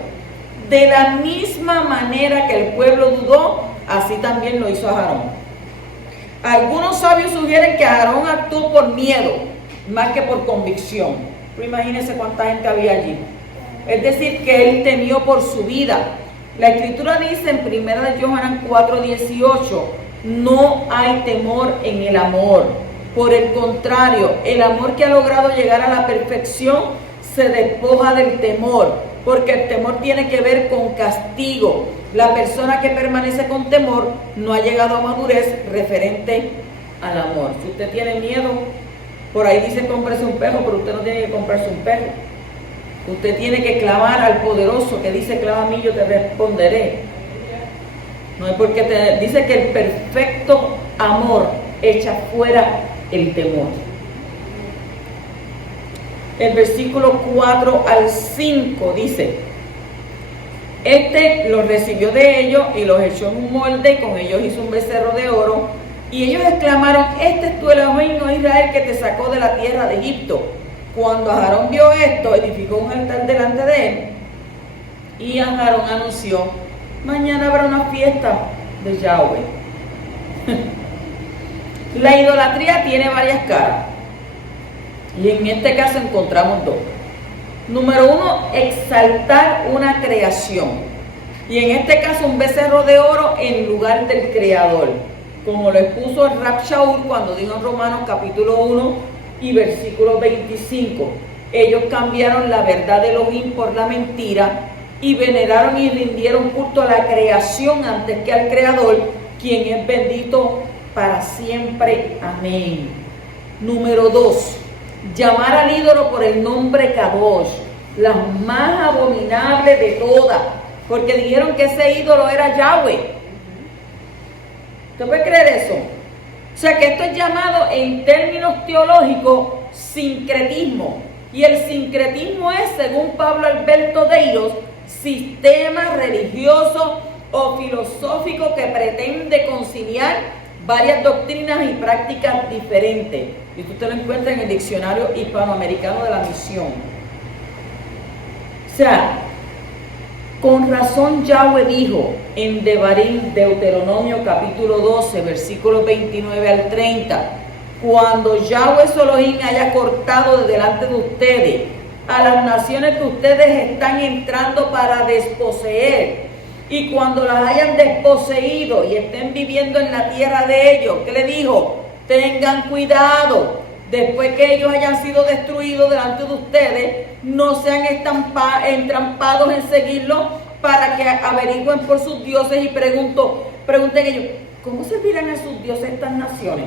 De la misma manera que el pueblo dudó, así también lo hizo Aarón. Algunos sabios sugieren que Aarón actuó por miedo más que por convicción. Pero imagínense cuánta gente había allí. Es decir, que él temió por su vida. La escritura dice en 1 de Yohanan 4:18: no hay temor en el amor. Por el contrario, el amor que ha logrado llegar a la perfección se despoja del temor, porque el temor tiene que ver con castigo. La persona que permanece con temor no ha llegado a madurez referente al amor. Si usted tiene miedo, por ahí dice cómprese un perro, pero usted no tiene que comprarse un perro. Usted tiene que clamar al poderoso que dice: clama a mí, yo te responderé. No es porque te dice que el perfecto amor echa fuera el temor. El versículo 4 al 5 dice: este los recibió de ellos y los echó en un molde, y con ellos hizo un becerro de oro. Y ellos exclamaron: este es tu Elohim, no Israel, que te sacó de la tierra de Egipto. Cuando Aarón vio esto, edificó un altar delante de él. Y Aarón anunció: mañana habrá una fiesta de Yahweh. La idolatría tiene varias caras, y en este caso encontramos dos. Número uno, exaltar una creación, y en este caso un becerro de oro en lugar del creador, como lo expuso el Rab Shaul cuando dijo en Romanos capítulo 1 y versículo 25. Ellos cambiaron la verdad de Elohim por la mentira y veneraron y rindieron culto a la creación antes que al creador, quien es bendito para siempre. Amén. Número 2, llamar al ídolo por el nombre Kadosh, la más abominable de todas, porque dijeron que ese ídolo era Yahweh. ¿Usted puede creer eso? O sea que esto es llamado en términos teológicos sincretismo. Y el sincretismo es, según Pablo Alberto Deiros, sistema religioso o filosófico que pretende conciliar varias doctrinas y prácticas diferentes. Y esto usted lo encuentra en el Diccionario Hispanoamericano de la Misión. O sea, con razón Yahweh dijo en Devarim, Deuteronomio capítulo 12, versículos 29 al 30, cuando Yahweh su Elohim haya cortado de delante de ustedes a las naciones que ustedes están entrando para desposeer, y cuando las hayan desposeído y estén viviendo en la tierra de ellos, ¿qué le dijo? Tengan cuidado, después que ellos hayan sido destruidos delante de ustedes, no sean entrampados en seguirlo, para que averigüen por sus dioses y pregunten ellos, ¿cómo servirán a sus dioses estas naciones?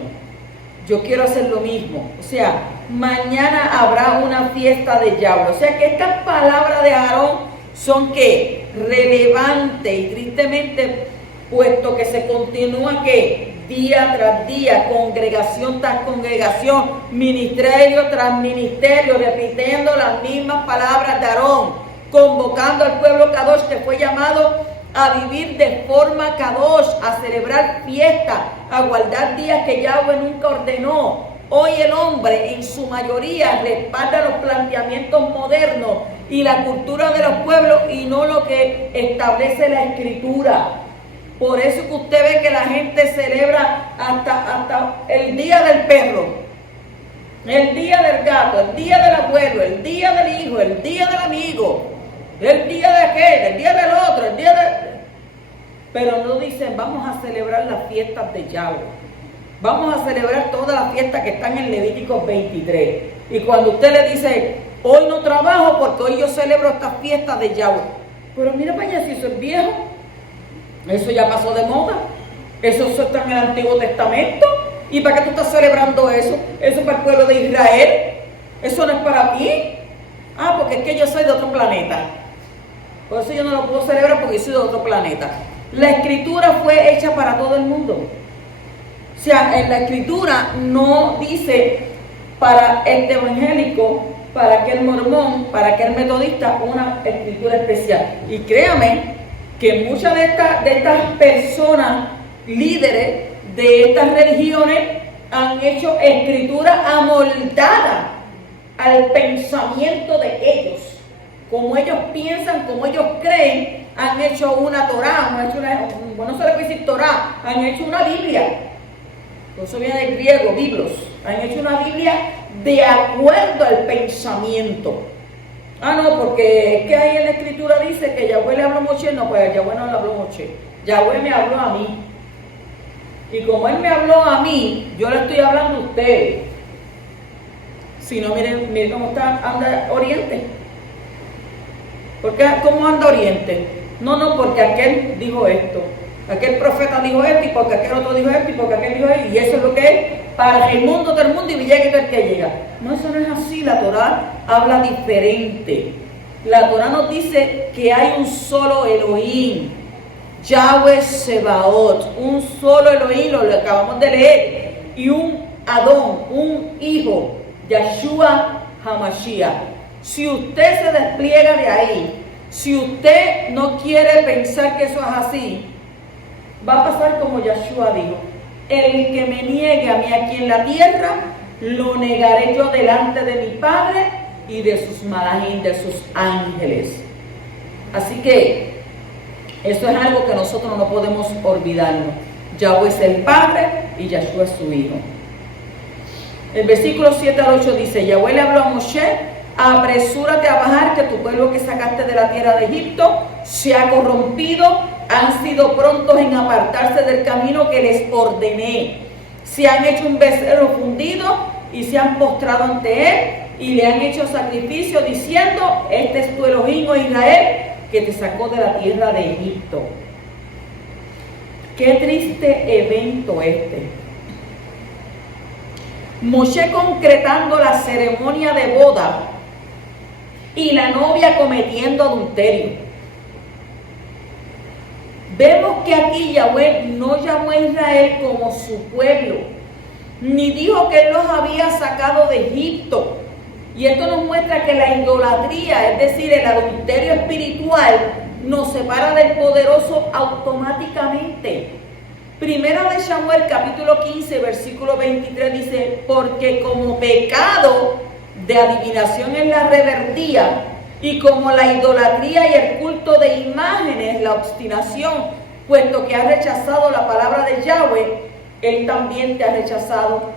Yo quiero hacer lo mismo. O sea, mañana habrá una fiesta de Yahweh. O sea que estas palabras de Aarón son que relevantes y tristemente, puesto que se continúa que día tras día, congregación tras congregación, ministerio tras ministerio, repitiendo las mismas palabras de Aarón, convocando al pueblo Kadosh, que fue llamado a vivir de forma Kadosh, a celebrar fiestas, a guardar días que Yahweh nunca ordenó. Hoy el hombre en su mayoría respalda los planteamientos modernos y la cultura de los pueblos y no lo que establece la Escritura. Por eso que usted ve que la gente celebra hasta el día del perro, el día del gato, el día del abuelo, el día del hijo, el día del amigo, el día de aquel, el día del otro, el día de... Pero no dicen, vamos a celebrar las fiestas de Yahweh. Vamos a celebrar todas las fiestas que están en Levíticos 23. Y cuando usted le dice, hoy no trabajo porque hoy yo celebro estas fiestas de Yahweh. Pero mira para allá, si eso es viejo. Eso ya pasó de moda. Eso está en el Antiguo Testamento. ¿Y para qué tú estás celebrando eso? Eso es para el pueblo de Israel. Eso no es para ti. Ah, porque es que yo soy de otro planeta. Por eso yo no lo puedo celebrar, porque yo soy de otro planeta. La Escritura fue hecha para todo el mundo. O sea, en la Escritura no dice para este evangélico, para aquel mormón, para aquel metodista, una Escritura especial. Y créame que muchas de estas personas, líderes de estas religiones, han hecho escritura amoldada al pensamiento de ellos. Como ellos piensan, como ellos creen, han hecho una Torá, no se le puede decir Torá, han hecho una Biblia. Eso viene del griego, biblos. Han hecho una Biblia de acuerdo al pensamiento. Ah, no, porque es que ahí en la Escritura dice que Yahweh le habló a Moshe. No, pues Yahweh no le habló a Moshe. Yahweh me habló a mí. Y como Él me habló a mí, yo le estoy hablando a ustedes. Si no, miren cómo anda Oriente. ¿Cómo anda Oriente? No, porque aquel dijo esto. Aquel profeta dijo esto, y porque aquel otro dijo esto, y porque aquel dijo esto, y eso es lo que es para el mundo del mundo, y llegue el que llega. No, eso no es así. La Torá habla diferente. La Torá nos dice que hay un solo Elohim, Yahweh Sebaot, un solo Elohim, lo acabamos de leer, y un Adón, un hijo, Yahshua HaMashiach. Si usted se despliega de ahí, si usted no quiere pensar que eso es así, va a pasar como Yahshua dijo: el que me niegue a mí aquí en la tierra, lo negaré yo delante de mi Padre y de sus malajim, de sus ángeles. Así que eso es algo que nosotros no podemos olvidarnos. Yahweh es el Padre y Yahshua es su Hijo. El versículo 7 al 8 dice: Yahweh le habló a Moshe: apresúrate a bajar, que tu pueblo que sacaste de la tierra de Egipto se ha corrompido, han sido prontos en apartarse del camino que les ordené. Se han hecho un becerro fundido y se han postrado ante él y le han hecho sacrificio diciendo: este es tu Elohim, oh Israel, que te sacó de la tierra de Egipto. Qué triste evento este. Moshe concretando la ceremonia de boda y la novia cometiendo adulterio. Vemos que aquí Yahweh no llamó a Israel como su pueblo, ni dijo que Él los había sacado de Egipto. Y esto nos muestra que la idolatría, es decir, el adulterio espiritual, nos separa del poderoso automáticamente. Primera de Samuel, capítulo 15, versículo 23 dice, porque como pecado de adivinación es la reverdía, y como la idolatría y el culto de imágenes, la obstinación, puesto que has rechazado la palabra de Yahweh, Él también te ha rechazado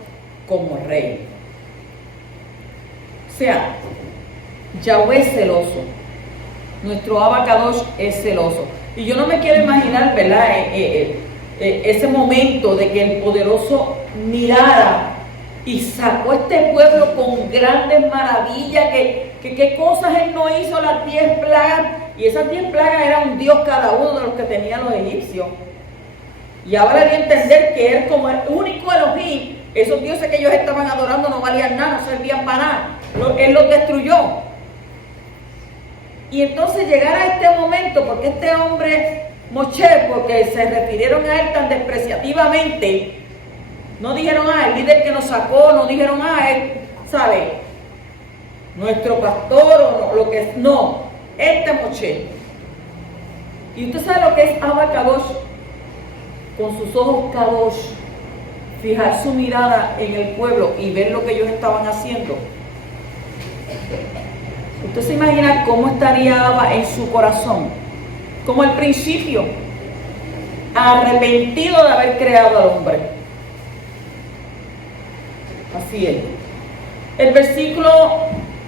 como rey. O sea, Yahweh es celoso. Nuestro Abacadosh es celoso. Y yo no me quiero imaginar, ¿verdad? Ese momento de que el poderoso mirara y sacó a este pueblo con grandes maravillas, qué cosas Él no hizo, las 10 plagas, y esas 10 plagas eran un dios cada uno de los que tenían los egipcios. Y ahora hay que entender que Él, como el único Elohim, esos dioses que ellos estaban adorando no valían nada, no servían para nada. Él los destruyó. Y entonces llegar a este momento, porque este hombre Moshe, porque se refirieron a él tan despreciativamente, no dijeron, el líder que nos sacó, no dijeron, él, ¿sabe? Nuestro pastor o no, lo que es, no, este Moshe. Y usted sabe lo que es Abacadosh, con sus ojos Kadosh, fijar su mirada en el pueblo y ver lo que ellos estaban haciendo. Usted se imagina cómo estaría Abba en su corazón, como al principio, arrepentido de haber creado al hombre. Así es. El versículo,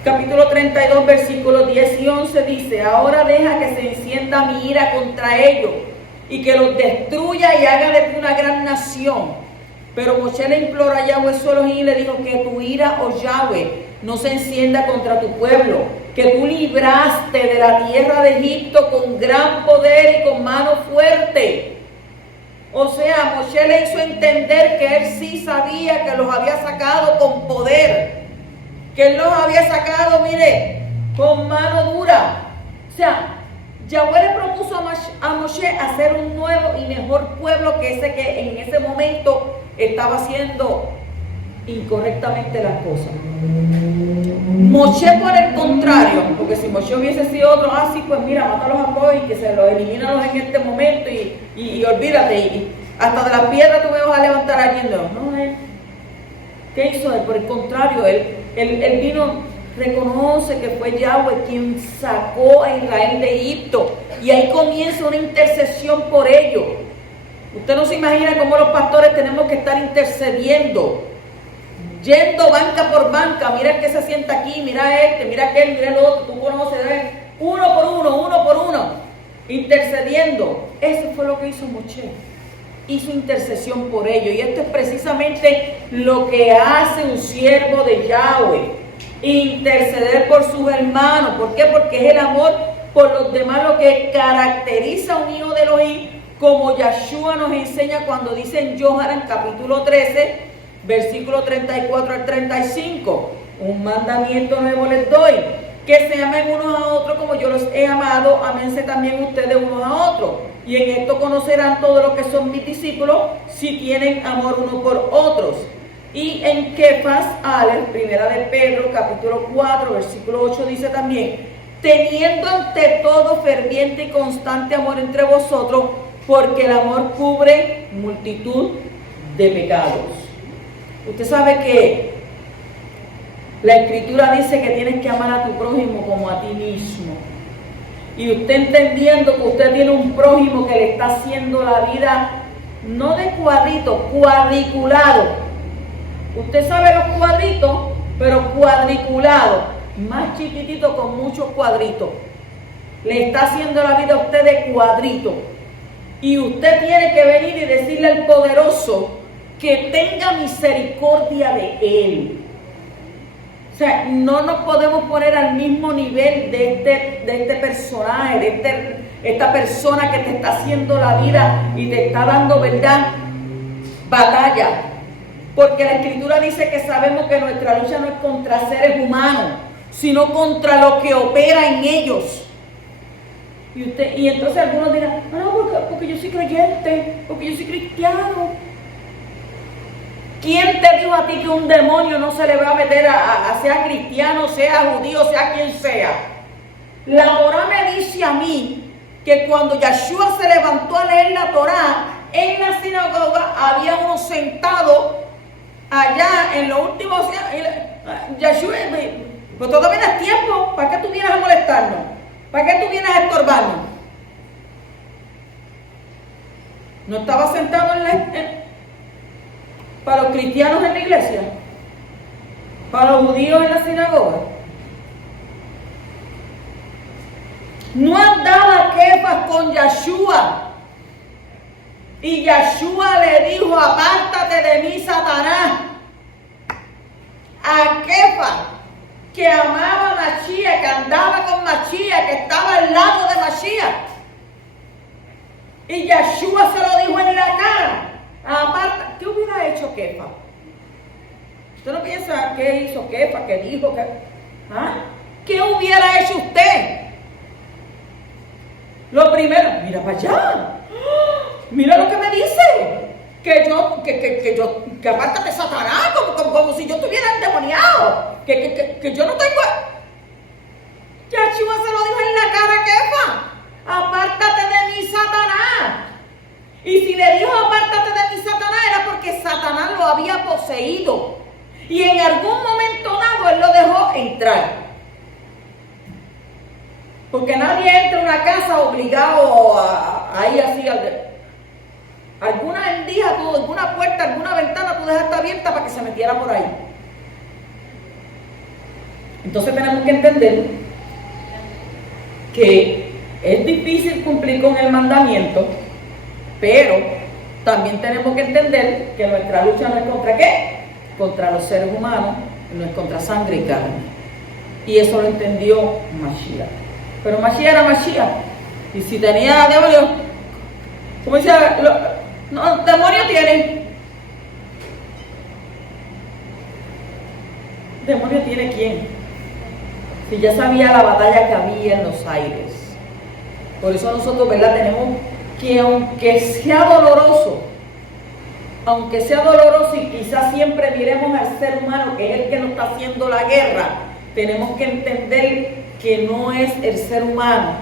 capítulo 32, versículos 10 y 11 dice, ahora deja que se encienda mi ira contra ellos y que los destruya y haga de ti una gran nación. Pero Moshe le imploró a Yahweh su Elohim y le dijo que tu ira, oh Yahweh, no se encienda contra tu pueblo, que tú libraste de la tierra de Egipto con gran poder y con mano fuerte. O sea, Moshe le hizo entender que él sí sabía que los había sacado con poder, que él los había sacado, mire, con mano dura. O sea, Yahweh le propuso a Moshe hacer un nuevo y mejor pueblo que ese que en ese momento estaba haciendo incorrectamente las cosas. Moshe, por el contrario, porque si Moshe hubiese sido otro, sí, pues mira, mátalos a todos y que se los elimínalos en este momento y olvídate, y hasta de las piedras tú me vas a levantar allí. No, él, ¿qué hizo él? Por el contrario, él vino, reconoce que fue Yahweh quien sacó a Israel de Egipto, y ahí comienza una intercesión por ellos. Usted no se imagina cómo los pastores tenemos que estar intercediendo, yendo banca por banca, mira el que se sienta aquí, mira este, mira aquel, mira el otro, tú conoces, uno por uno, intercediendo. Eso fue lo que hizo Moshe, hizo intercesión por ellos, y esto es precisamente lo que hace un siervo de Yahweh, interceder por sus hermanos. ¿Por qué? Porque es el amor por los demás lo que caracteriza a un hijo de Elohim, como Yahshua nos enseña cuando dice en Yohanan capítulo 13, versículo 34 al 35, un mandamiento nuevo les doy, que se amen unos a otros como yo los he amado, ámense también ustedes unos a otros, y en esto conocerán todos los que son mis discípulos, si tienen amor unos por otros. Y en Kefas Aleph, primera de Pedro, capítulo 4, versículo 8, dice también, teniendo ante todo ferviente y constante amor entre vosotros, porque el amor cubre multitud de pecados. Usted sabe que la Escritura dice que tienes que amar a tu prójimo como a ti mismo. Y usted entendiendo que usted tiene un prójimo que le está haciendo la vida, no de cuadrito, cuadriculado. Usted sabe los cuadritos, pero cuadriculado, más chiquitito con muchos cuadritos. Le está haciendo la vida a usted de cuadrito. Y usted tiene que venir y decirle al poderoso que tenga misericordia de él. O sea, no nos podemos poner al mismo nivel de este personaje, de esta persona que te está haciendo la vida y te está dando, ¿verdad?, batalla. Porque la Escritura dice que sabemos que nuestra lucha no es contra seres humanos, sino contra lo que opera en ellos. Y entonces algunos dirán, no, porque yo soy creyente, porque yo soy cristiano. ¿Quién te dijo a ti que un demonio no se le va a meter a sea cristiano, sea judío, sea quien sea? La Torá me dice a mí que cuando Yahshua se levantó a leer la Torá, en la sinagoga había uno sentado allá en los últimos Yeshua, pues todavía no es tiempo. ¿Para qué tú vienes a molestarnos? ¿Para qué tú vienes a estorbarnos? ¿No estaba sentado para los cristianos en la iglesia? ¿Para los judíos en la sinagoga? No andaba Kefas con Yeshua. Y Yeshua le dijo: apártate de mí, Satanás. A Kefas, que amaba a Mashiach, que andaba con Mashiach, que estaba al lado de Mashiach. Y Yeshua se lo dijo en la cara: aparta. ¿Qué hubiera hecho Kefas? ¿Usted no piensa qué hizo Kefas, qué dijo? ¿Qué hubiera hecho usted? Lo primero, mira para allá. Mira lo que me dice. Que apártate, Satanás, como si yo estuviera endemoniado. Que yo no tengo. Yeshua se lo dijo en la cara a Kefas: apártate de mí, Satanás. Y si le dijo apártate de mí, Satanás, era porque Satanás lo había poseído. Y en algún momento dado él lo dejó entrar. Porque nadie entra a una casa obligado a ir así. Alguna endija, alguna puerta, alguna ventana tú dejaste abierta para que se metiera por ahí. Entonces tenemos que entender que es difícil cumplir con el mandamiento, pero también tenemos que entender que nuestra lucha no es contra ¿qué? Contra los seres humanos, no es contra sangre y carne. Y eso lo entendió Mashiach. Pero Mashiach era Mashiach. Y si tenía demonio, como decía, no, demonio tiene. ¿Demonio tiene quién? Si ya sabía la batalla que había en los aires. Por eso nosotros, ¿verdad? Tenemos que, aunque sea doloroso y quizás siempre miremos al ser humano, que es el que nos está haciendo la guerra, tenemos que entender que no es el ser humano.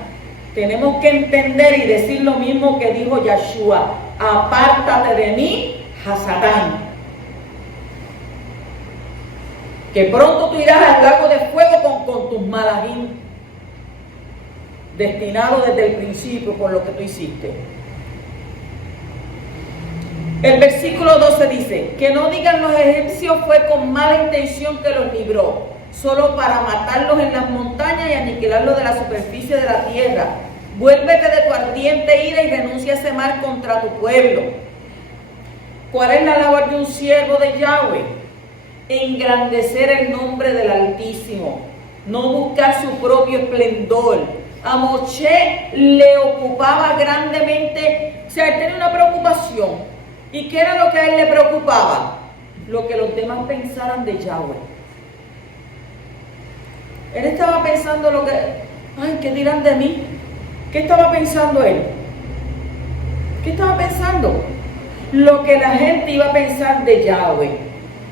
Tenemos que entender y decir lo mismo que dijo Yeshua: apártate de mí, Hasatán. Que pronto tú irás al lago de fuego con tus malajim, destinado desde el principio por lo que tú hiciste. El versículo 12 dice: que no digan los egipcios fue con mala intención que los libró, solo para matarlos en las montañas y aniquilarlos de la superficie de la tierra. Vuélvete de tu ardiente ira y renuncia a ese mal contra tu pueblo. ¿Cuál es la labor de un siervo de Yahweh? Engrandecer el nombre del Altísimo, no buscar su propio esplendor. A Moshe le ocupaba grandemente, o sea, él tenía una preocupación. ¿Y qué era lo que a él le preocupaba? Lo que los demás pensaran de Yahweh. Él estaba pensando lo que, ¿qué dirán de mí? ¿Qué estaba pensando él? ¿Qué estaba pensando? Lo que la gente iba a pensar de Yahweh.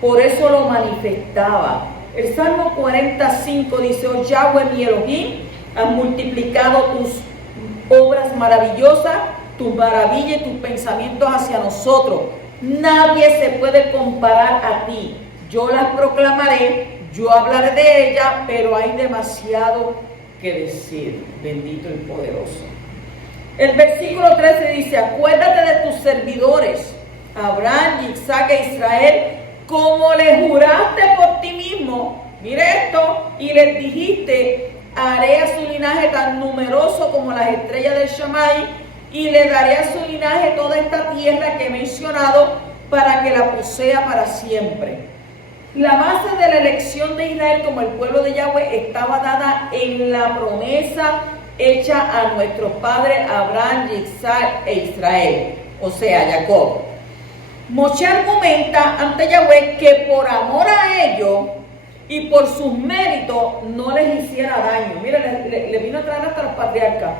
Por eso lo manifestaba. El Salmo 45 dice: oh Yahweh mi Elohim, has multiplicado tus obras maravillosas, tus maravillas y tus pensamientos hacia nosotros. Nadie se puede comparar a ti. Yo las proclamaré, yo hablaré de ellas, pero hay demasiado que decir. Bendito el poderoso. El versículo 13 dice: acuérdate de tus servidores, Abraham, Isaac e Israel, como le juraste por ti mismo. Mire esto: y les dijiste: haré a su linaje tan numeroso como las estrellas del Shammai, y le daré a su linaje toda esta tierra que he mencionado, para que la posea para siempre. La base de la elección de Israel como el pueblo de Yahweh estaba dada en la promesa hecha a nuestros padres Abraham, Isaac e Israel, o sea, Jacob. Moshe argumenta ante Yahweh que por amor a ellos y por sus méritos no les hiciera daño. Mira, le vino a traer hasta los patriarcas.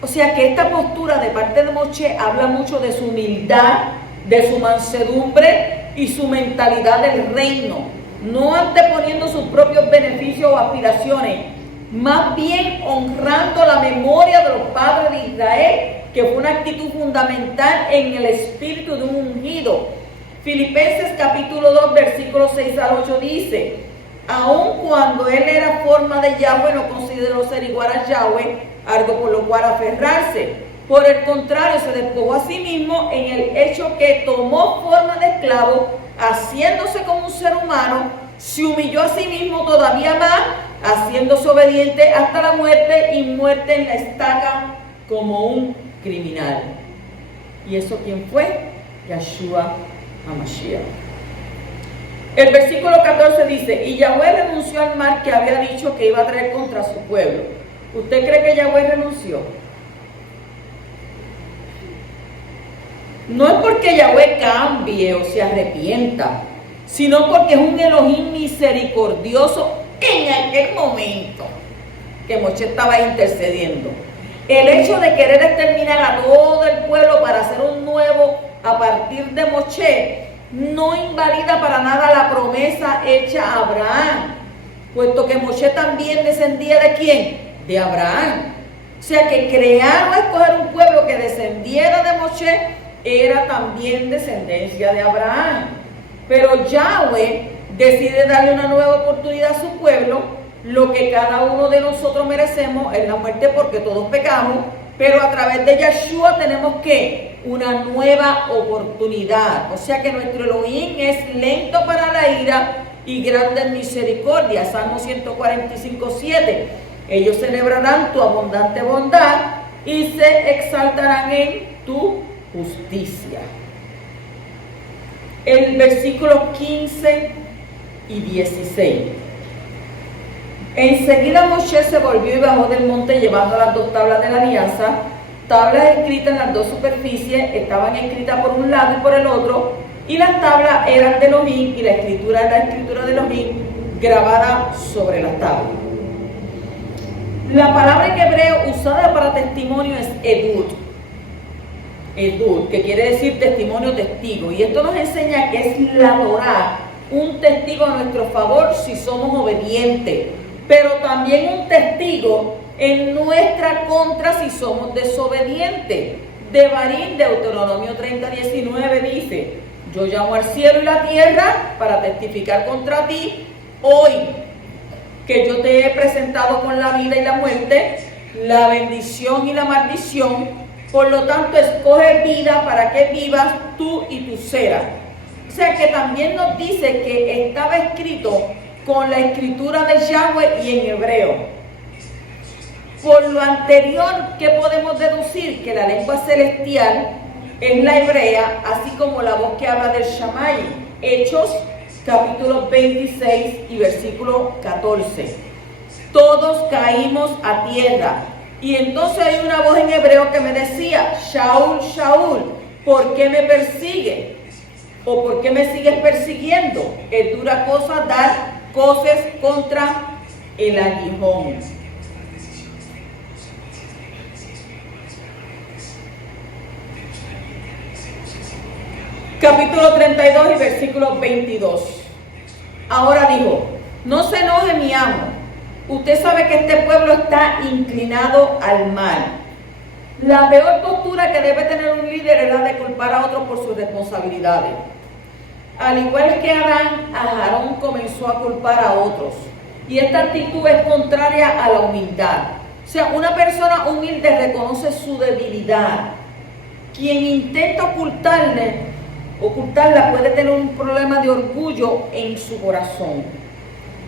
O sea que esta postura de parte de Moshe habla mucho de su humildad, de su mansedumbre y su mentalidad del reino, no anteponiendo sus propios beneficios o aspiraciones, más bien honrando la memoria de los padres de Israel que fue una actitud fundamental en el espíritu de un ungido. Filipenses capítulo 2, versículos 6 al 8 dice: aun cuando él era forma de Yahweh, no consideró ser igual a Yahweh, algo por lo cual aferrarse. Por el contrario, se despojó a sí mismo en el hecho que tomó forma de esclavo, haciéndose como un ser humano, se humilló a sí mismo todavía más, haciéndose obediente hasta la muerte y muerte en la estaca como un criminal. ¿Y eso quién fue? Yeshua HaMashiach. El versículo 14 dice: y Yahweh renunció al mal que había dicho que iba a traer contra su pueblo. ¿Usted cree que Yahweh renunció? No es porque Yahweh cambie o se arrepienta, sino porque es un Elohim misericordioso en aquel momento que Moshe estaba intercediendo. El hecho de querer exterminar a todo el pueblo para hacer un nuevo a partir de Moshe no invalida para nada la promesa hecha a Abraham, puesto que Moshe también descendía ¿de quién? De Abraham. O sea que crear o escoger un pueblo que descendiera de Moshe era también descendencia de Abraham. Pero Yahweh decide darle una nueva oportunidad a su pueblo. Lo que cada uno de nosotros merecemos es la muerte porque todos pecamos, pero a través de Yeshua tenemos que una nueva oportunidad. O sea que nuestro Elohim es lento para la ira y grande en misericordia. Salmo 145:7. Ellos celebrarán tu abundante bondad y se exaltarán en tu justicia. El versículo 15 y 16. Enseguida Moshe se volvió y bajó del monte llevando las dos tablas de la alianza, tablas escritas en las dos superficies, estaban escritas por un lado y por el otro, y las tablas eran de Elohim y la escritura era la escritura de Elohim grabada sobre las tablas. La palabra en hebreo usada para testimonio es edut. Edut, que quiere decir testimonio, testigo. Y esto nos enseña que es la Torá, un testigo a nuestro favor si somos obedientes, pero también un testigo en nuestra contra si somos desobedientes. Devarim, Deuteronomio 30:19 dice: yo llamo al cielo y la tierra para testificar contra ti hoy que yo te he presentado con la vida y la muerte, la bendición y la maldición. Por lo tanto, escoge vida para que vivas tú y tu cera. O sea que también nos dice que estaba escrito con la escritura de Yahweh y en hebreo. Por lo anterior, ¿qué podemos deducir? Que la lengua celestial es la hebrea, así como la voz que habla del Shammai. Hechos capítulo 26 y versículo 14. Todos caímos a tierra. Y entonces hay una voz en hebreo que me decía: Shaul, Shaul, ¿por qué me persigue? ¿O por qué me sigues persiguiendo? Es dura cosa dar coces contra el aguijón. Capítulo 32 y versículo 22. Ahora dijo: no se enoje mi amo. Usted sabe que este pueblo está inclinado al mal. La peor postura que debe tener un líder es la de culpar a otros por sus responsabilidades. Al igual que Aarón comenzó a culpar a otros. Y esta actitud es contraria a la humildad. O sea, una persona humilde reconoce su debilidad. Quien intenta ocultarla puede tener un problema de orgullo en su corazón.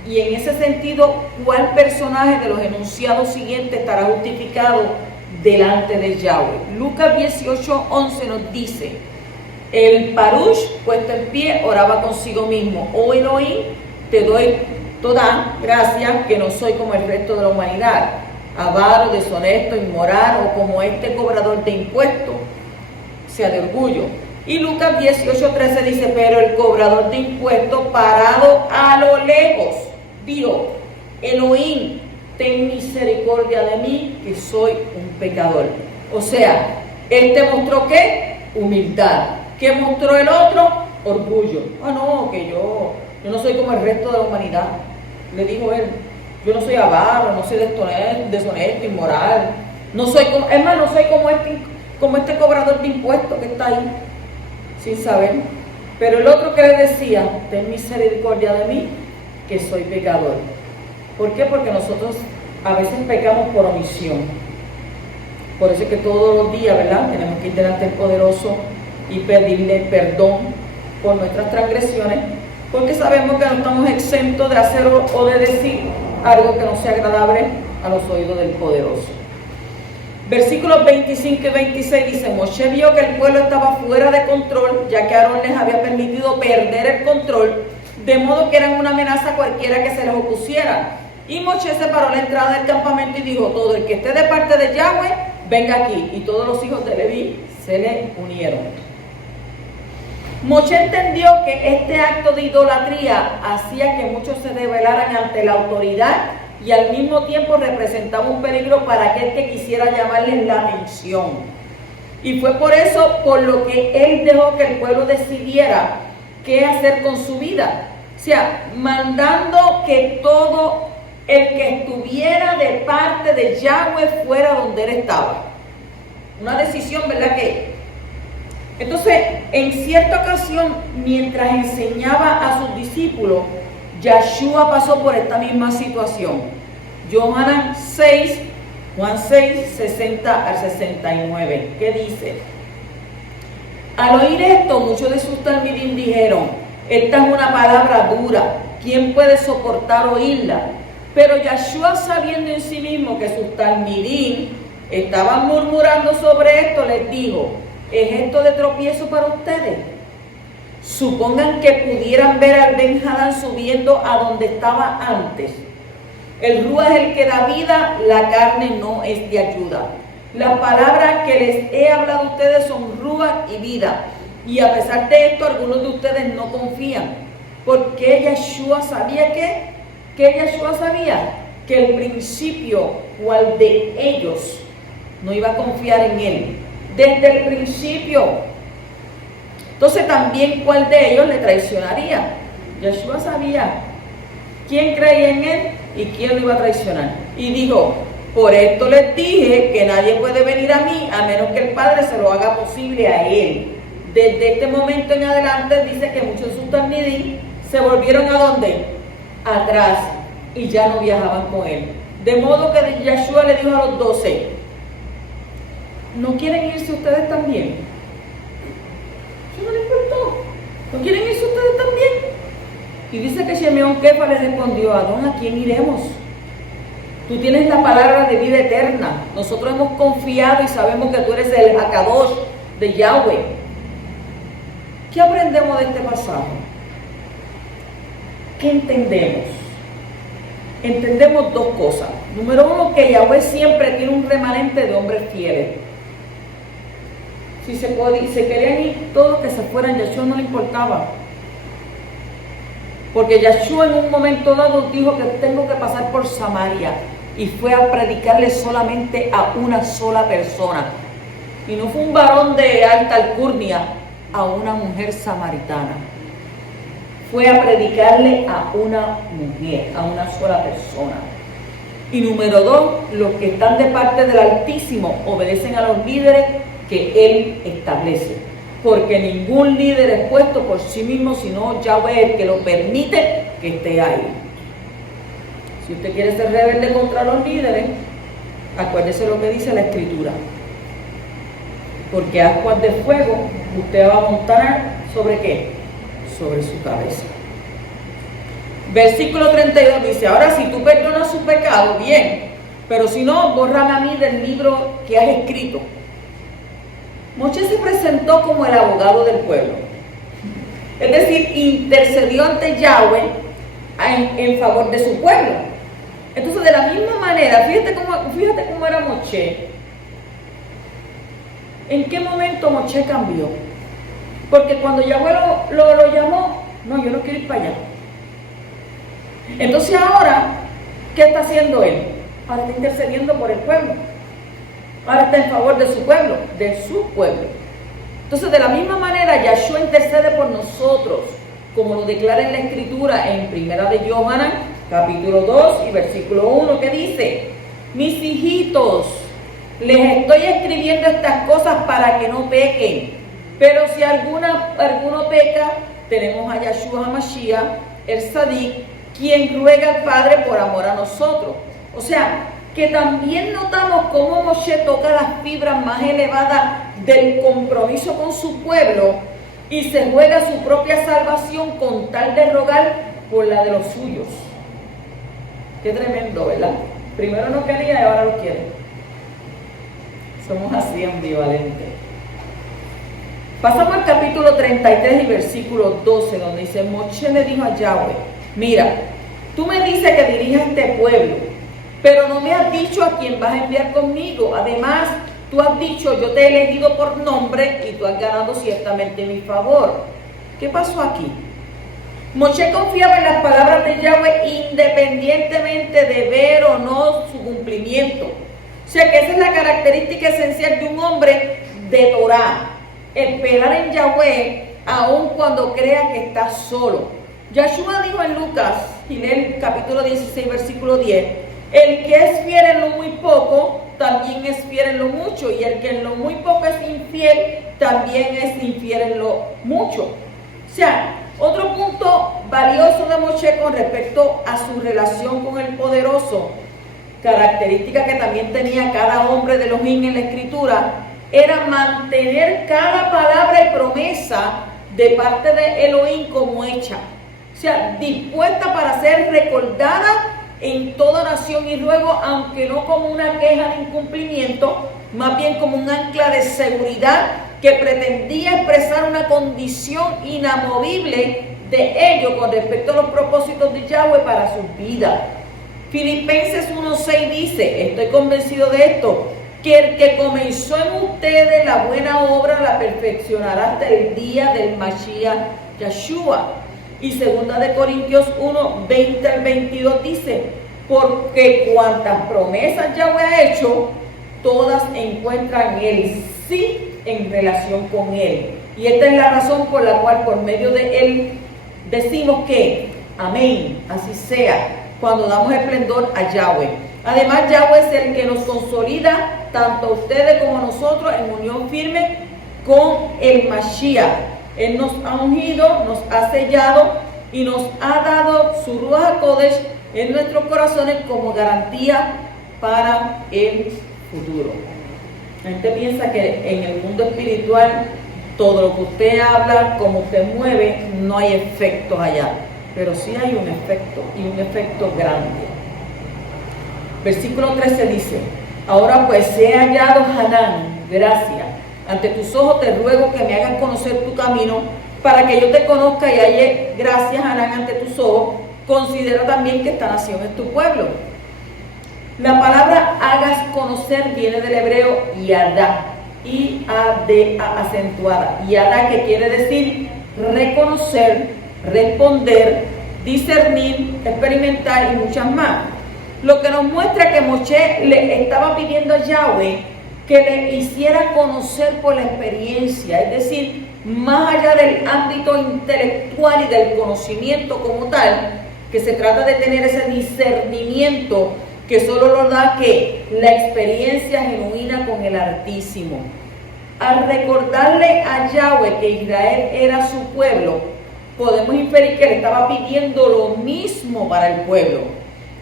Y en ese sentido, ¿cuál personaje de los enunciados siguientes estará justificado delante de Yahweh? Lucas 18:11 nos dice: el Parush, puesto en pie, oraba consigo mismo: oh Elohim, te doy toda gracia, que no soy como el resto de la humanidad, avaro, deshonesto, inmoral, o como este cobrador de impuestos, sea de orgullo. Y Lucas 18:13 dice: pero el cobrador de impuestos, parado a lo lejos, dijo: Elohim, ten misericordia de mí, que soy un pecador. O sea, este mostró ¿qué? Humildad. ¿Qué mostró el otro? Orgullo. Ah, no, que yo no soy como el resto de la humanidad. Le dijo él: yo no soy avaro, no soy deshonesto, inmoral. No soy como, es más, no soy como como este cobrador de impuestos que está ahí, sin saber. Pero el otro que le decía, ten misericordia de mí, que soy pecador. ¿Por qué? Porque nosotros a veces pecamos por omisión. Por eso es que todos los días, ¿verdad?, tenemos que ir delante del Poderoso y pedirle perdón por nuestras transgresiones, porque sabemos que no estamos exentos de hacer o de decir algo que no sea agradable a los oídos del Poderoso. Versículos 25 y 26 dice: Moshe vio que el pueblo estaba fuera de control, ya que Aarón les había permitido perder el control, de modo que eran una amenaza a cualquiera que se les opusiera. Y Moshe separó la entrada del campamento y dijo: todo el que esté de parte de Yahweh, venga aquí. Y todos los hijos de Leví se le unieron. Moshe entendió que este acto de idolatría hacía que muchos se rebelaran ante la autoridad y al mismo tiempo representaba un peligro para aquel que quisiera llamarles la atención. Y fue por eso por lo que él dejó que el pueblo decidiera qué hacer con su vida. O sea, mandando que todo el que estuviera de parte de Yahweh fuera donde él estaba. Una decisión, ¿verdad? Entonces, en cierta ocasión, mientras enseñaba a sus discípulos, Yahshua pasó por esta misma situación. Juan 6, 60 al 69. ¿Qué dice? Al oír esto, muchos de sus talmidim dijeron: esta es una palabra dura, ¿quién puede soportar oírla? Pero Yahshua, sabiendo en sí mismo que sus talmidim estaban murmurando sobre esto, les dijo: ¿es esto de tropiezo para ustedes? Supongan que pudieran ver al Ben Hadad subiendo a donde estaba antes. El Rúa es el que da vida, la carne no es de ayuda. Las palabras que les he hablado a ustedes son Rúa y vida. Y a pesar de esto, algunos de ustedes no confían. Porque Yahshua sabía que Yahshua sabía que el principio, cual de ellos no iba a confiar en él. Desde el principio. Entonces también cuál de ellos le traicionaría. Yahshua sabía quién creía en él y quién lo iba a traicionar. Y dijo: por esto les dije que nadie puede venir a mí a menos que el Padre se lo haga posible a él. Desde este momento en adelante dice que muchos de sus talmidim se volvieron ¿a dónde? Atrás, y ya no viajaban con él. De modo que Yahshua le dijo a los 12: ¿no quieren irse ustedes también? Eso no le importó. ¿No quieren irse ustedes también? Y dice que Shemeón Kefa le respondió: Adón, ¿a quién iremos? Tú tienes la palabra de vida eterna. Nosotros hemos confiado y sabemos que tú eres el Hakadosh de Yahweh. ¿Qué aprendemos de este pasaje? ¿Qué entendemos? Entendemos dos cosas. Número uno, que Yahweh siempre tiene un remanente de hombres fieles. Si se querían ir todos que se fueran, Yahshua no le importaba. Porque Yahshua en un momento dado dijo que tengo que pasar por Samaria. Y fue a predicarle solamente a una sola persona. Y no fue un varón de alta alcurnia, a una mujer samaritana. Fue a predicarle a una mujer, a una sola persona. Y número dos, los que están de parte del Altísimo obedecen a los líderes que Él establece. Porque ningún líder es puesto por sí mismo, sino Yahweh el que lo permite que esté ahí. Si usted quiere ser rebelde contra los líderes, acuérdese lo que dice la Escritura. Porque ascuas de fuego usted va a montar ¿sobre qué? Sobre su cabeza. Versículo 32 dice: ahora si tú perdonas su pecado, bien, pero si no, bórrame a mí del libro que has escrito. Moshe se presentó como el abogado del pueblo. Es decir, intercedió ante Yahweh en favor de su pueblo. Entonces, de la misma manera, fíjate cómo era Moshe. ¿En qué momento Moshe cambió? Porque cuando Yahweh lo llamó, no, yo no quiero ir para allá. Entonces ahora, ¿qué está haciendo él? Ahora está intercediendo por el pueblo. Ahora está en favor de su pueblo, Entonces, de la misma manera, Yahshua intercede por nosotros, como lo declara en la Escritura en Primera de Yohanan, capítulo 2 y versículo 1, que dice: mis hijitos, Les estoy escribiendo estas cosas para que no pequen. Pero si alguno peca, tenemos a Yahshua HaMashiach, el Sadik, quien ruega al Padre por amor a nosotros. O sea, que también notamos cómo Moshe toca las fibras más elevadas del compromiso con su pueblo y se juega su propia salvación con tal de rogar por la de los suyos. Qué tremendo, ¿verdad? Primero no quería y ahora lo quiere. Somos así ambivalentes. Pasamos al capítulo 33 y versículo 12, donde dice: Moshe le dijo a Yahweh: mira, tú me dices que dirija este pueblo, pero no me has dicho a quién vas a enviar conmigo. Además, tú has dicho: yo te he elegido por nombre y tú has ganado ciertamente mi favor. ¿Qué pasó aquí? Moshe confiaba en las palabras de Yahweh independientemente de ver o no su cumplimiento. O sea que esa es la característica esencial de un hombre de Torah: esperar en Yahweh aun cuando crea que está solo. Yahshua dijo en Lucas, y lee el capítulo 16, versículo 10: el que es fiel en lo muy poco, también es fiel en lo mucho, y el que en lo muy poco es infiel, también es infiel en lo mucho. O sea, otro punto valioso de Moshe con respecto a su relación con el Poderoso, característica que también tenía cada hombre de Elohim en la Escritura, era mantener cada palabra y promesa de parte de Elohim como hecha. O sea, dispuesta para ser recordada en toda oración y ruego, aunque no como una queja de incumplimiento, más bien como un ancla de seguridad que pretendía expresar una condición inamovible de ello con respecto a los propósitos de Yahweh para sus vidas. Filipenses 1:6 dice: estoy convencido de esto, que el que comenzó en ustedes la buena obra la perfeccionará hasta el día del Mashiach Yahshua. Y 2 Corintios 1:20 al 22 dice: porque cuantas promesas Yahweh ha hecho, todas encuentran el sí en relación con Él. Y esta es la razón por la cual por medio de Él decimos que amén, así sea, cuando damos esplendor a Yahweh. Además, Yahweh es el que nos consolida, tanto a ustedes como a nosotros, en unión firme con el Mashiach. Él nos ha ungido, nos ha sellado y nos ha dado su Ruach HaKodesh en nuestros corazones como garantía para el futuro. La gente piensa que en el mundo espiritual todo lo que usted habla, como usted mueve, no hay efectos allá. Pero sí hay un efecto, y un efecto grande. Versículo 13 dice: ahora pues he hallado, Hanán, gracia ante tus ojos, te ruego que me hagas conocer tu camino, para que yo te conozca y halle gracia, Hanán, ante tus ojos. Considera también que esta nación es tu pueblo. La palabra hagas conocer viene del hebreo yadá, I-A-D-A acentuada. Yadá, que quiere decir reconocer, responder, discernir, experimentar y muchas más. Lo que nos muestra que Moshe le estaba pidiendo a Yahweh que le hiciera conocer por la experiencia, es decir, más allá del ámbito intelectual y del conocimiento como tal, que se trata de tener ese discernimiento que solo lo da que la experiencia genuina con el Altísimo. Al recordarle a Yahweh que Israel era su pueblo, podemos inferir que le estaba pidiendo lo mismo para el pueblo.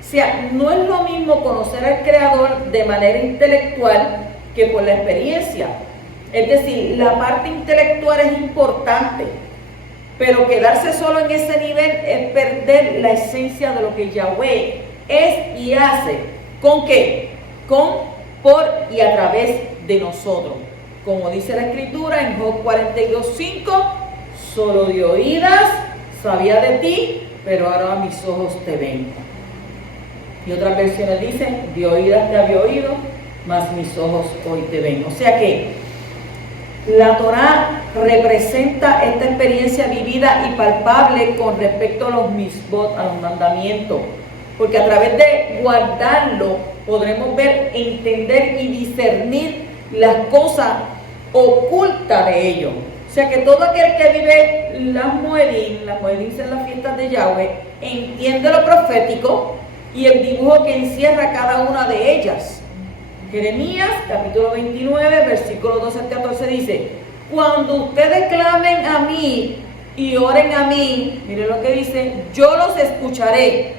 O sea, no es lo mismo conocer al Creador de manera intelectual que por la experiencia. Es decir, la parte intelectual es importante, pero quedarse solo en ese nivel es perder la esencia de lo que Yahweh es y hace. ¿Con qué? Con, por y a través de nosotros. Como dice la Escritura en Job 42:5, solo de oídas sabía de ti, pero ahora mis ojos te ven. Y otras versiones dicen: de oídas te había oído, mas mis ojos hoy te ven. O sea que la Torah representa esta experiencia vivida y palpable con respecto a los misbot, a los mandamientos, porque a través de guardarlo podremos ver, entender y discernir las cosas ocultas de ellos. O sea que todo aquel que vive las Moedim son las fiestas de Yahweh, entiende lo profético y el dibujo que encierra cada una de ellas. Jeremías capítulo 29, versículos 12 al 14 dice: cuando ustedes clamen a mí y oren a mí, miren lo que dice, yo los escucharé.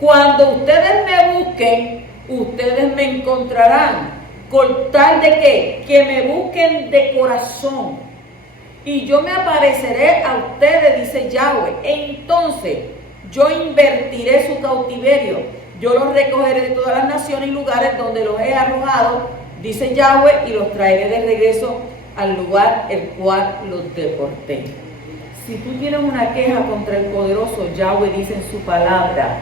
Cuando ustedes me busquen, ustedes me encontrarán. ¿Con tal de qué? Que me busquen de corazón. Y yo me apareceré a ustedes, dice Yahweh. Entonces yo invertiré su cautiverio. Yo los recogeré de todas las naciones y lugares donde los he arrojado, dice Yahweh, y los traeré de regreso al lugar el cual los deporté. Si tú tienes una queja contra el poderoso, Yahweh dice en su palabra: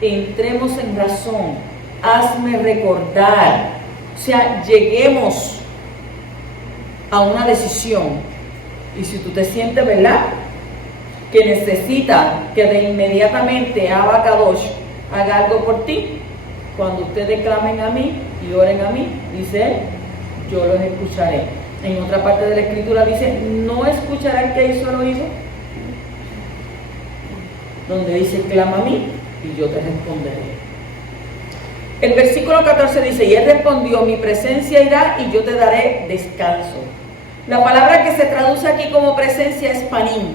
entremos en razón, hazme recordar. O sea, lleguemos a una decisión. Y si tú te sientes, ¿verdad?, que necesita que de inmediatamente Abacadosh haga algo por ti, cuando ustedes clamen a mí y oren a mí, dice él, yo los escucharé. En otra parte de la escritura dice: no escucharán que hizo el oído, donde dice: clama a mí y yo te responderé. El versículo 14 dice: y él respondió: mi presencia irá y yo te daré descanso. La palabra que se traduce aquí como presencia es panim,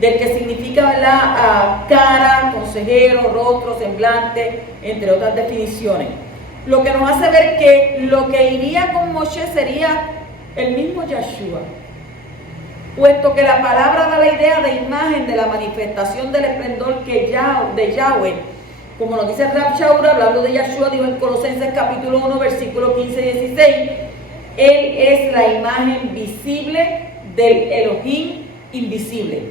del que significa, ¿verdad?, cara, consejero, rostro, semblante, entre otras definiciones. Lo que nos hace ver que lo que iría con Moshe sería el mismo Yahshua, puesto que la palabra da la idea de imagen de la manifestación del esplendor de Yahweh. Como nos dice Rab Shaul, hablando de Yahshua, dijo en Colosenses capítulo 1, versículo 15 y 16, él es la imagen visible del Elohim invisible.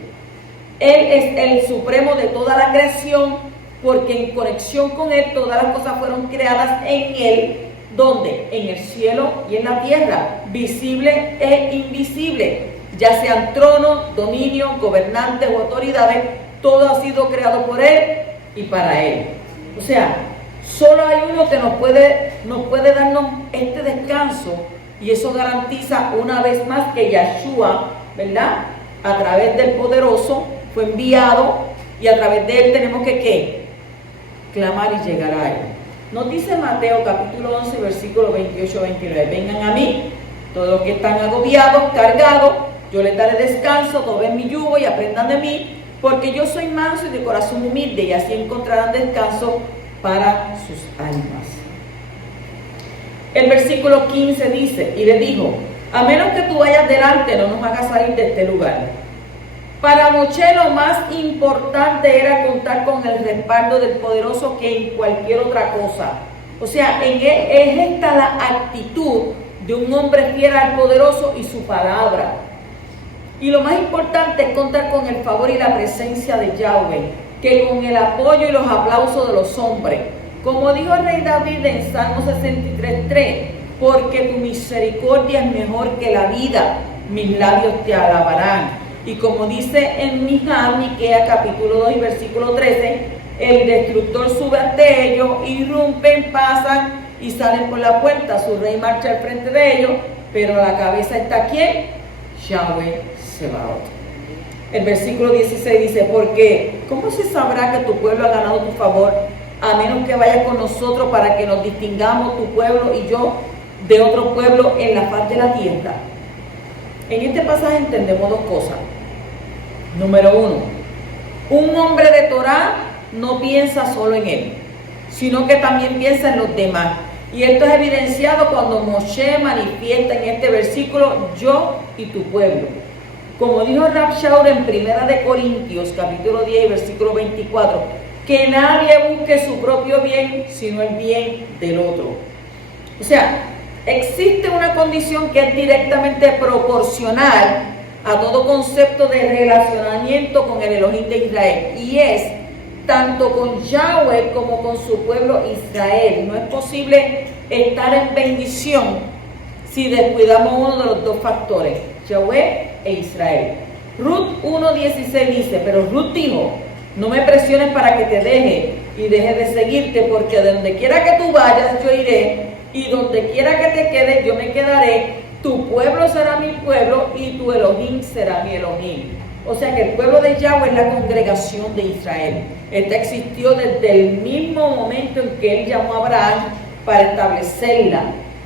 Él es el supremo de toda la creación, porque en conexión con él todas las cosas fueron creadas en él. ¿Dónde? En el cielo y en la tierra, visible e invisible, ya sean tronos, dominios, gobernantes o autoridades, todo ha sido creado por él y para él. O sea, solo hay uno que nos puede darnos este descanso, y eso garantiza una vez más que Yahshua, ¿verdad?, a través del poderoso fue enviado, y a través de él tenemos que ¿qué? Clamar y llegar a él. Nos dice Mateo capítulo 11, versículo 28-29, vengan a mí todos los que están agobiados, cargados, yo les daré descanso, tomen mi yugo y aprendan de mí, porque yo soy manso y de corazón humilde, y así encontrarán descanso para sus almas. El versículo 15 dice: y le dijo: a menos que tú vayas delante, no nos hagas salir de este lugar. Para Moshe lo más importante era contar con el respaldo del poderoso que en cualquier otra cosa. O sea, es esta la actitud de un hombre fiel al poderoso y su palabra. Y lo más importante es contar con el favor y la presencia de Yahweh, que con el apoyo y los aplausos de los hombres. Como dijo el rey David en Salmo 63:3, porque tu misericordia es mejor que la vida, mis labios te alabarán. Y como dice en Miqueas capítulo 2 y versículo 13, el destructor sube ante ellos, irrumpen, pasan y salen por la puerta. Su rey marcha al frente de ellos, pero a la cabeza está ¿quién? Yahweh Sebaot. El versículo 16 dice: porque ¿cómo se sabrá que tu pueblo ha ganado tu favor, a menos que vayas con nosotros para que nos distingamos tu pueblo y yo de otro pueblo en la faz de la tierra? En este pasaje entendemos dos cosas. Número uno, un hombre de Torah no piensa solo en él, sino que también piensa en los demás. Y esto es evidenciado cuando Moshe manifiesta en este versículo: yo y tu pueblo. Como dijo Rab Shaul en 1 Corintios capítulo 10 y versículo 24, que nadie busque su propio bien, sino el bien del otro. O sea, existe una condición que es directamente proporcional a todo concepto de relacionamiento con el Elohim de Israel, y es tanto con Yahweh como con su pueblo Israel. No es posible estar en bendición si descuidamos uno de los dos factores, Yahweh e Israel. Ruth 1:16 dice: pero Ruth dijo: no me presiones para que te deje y deje de seguirte, porque de donde quiera que tú vayas yo iré, y donde quiera que te quedes yo me quedaré. Tu pueblo será mi pueblo y tu Elohim será mi Elohim. O sea que el pueblo de Yahweh es la congregación de Israel. Esta existió desde el mismo momento en que él llamó a Abraham para establecerla.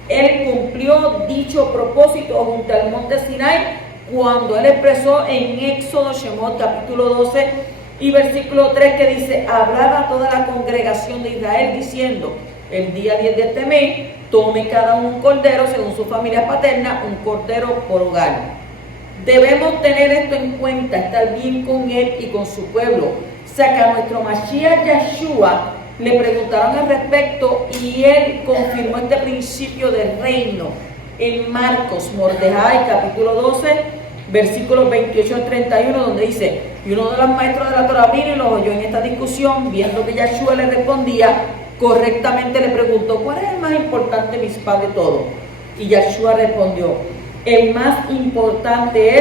Él cumplió dicho propósito junto al monte Sinai cuando él expresó en Éxodo Shemot capítulo 12 y versículo 3 que dice: hablaba a toda la congregación de Israel diciendo: el día 10 de este mes tome cada uno un cordero según su familia paterna, un cordero por hogar. Debemos tener esto en cuenta, estar bien con él y con su pueblo. O sea que a nuestro Mashiach Yeshua le preguntaron al respecto y él confirmó este principio del reino en Marcos, Mordejai, capítulo 12, versículos 28 al 31, donde dice: y uno de los maestros de la Torah vino y lo oyó en esta discusión, viendo que Yeshua le respondía correctamente, le preguntó: ¿cuál es el más importante mitzvah de todo? Y Yeshua respondió: el más importante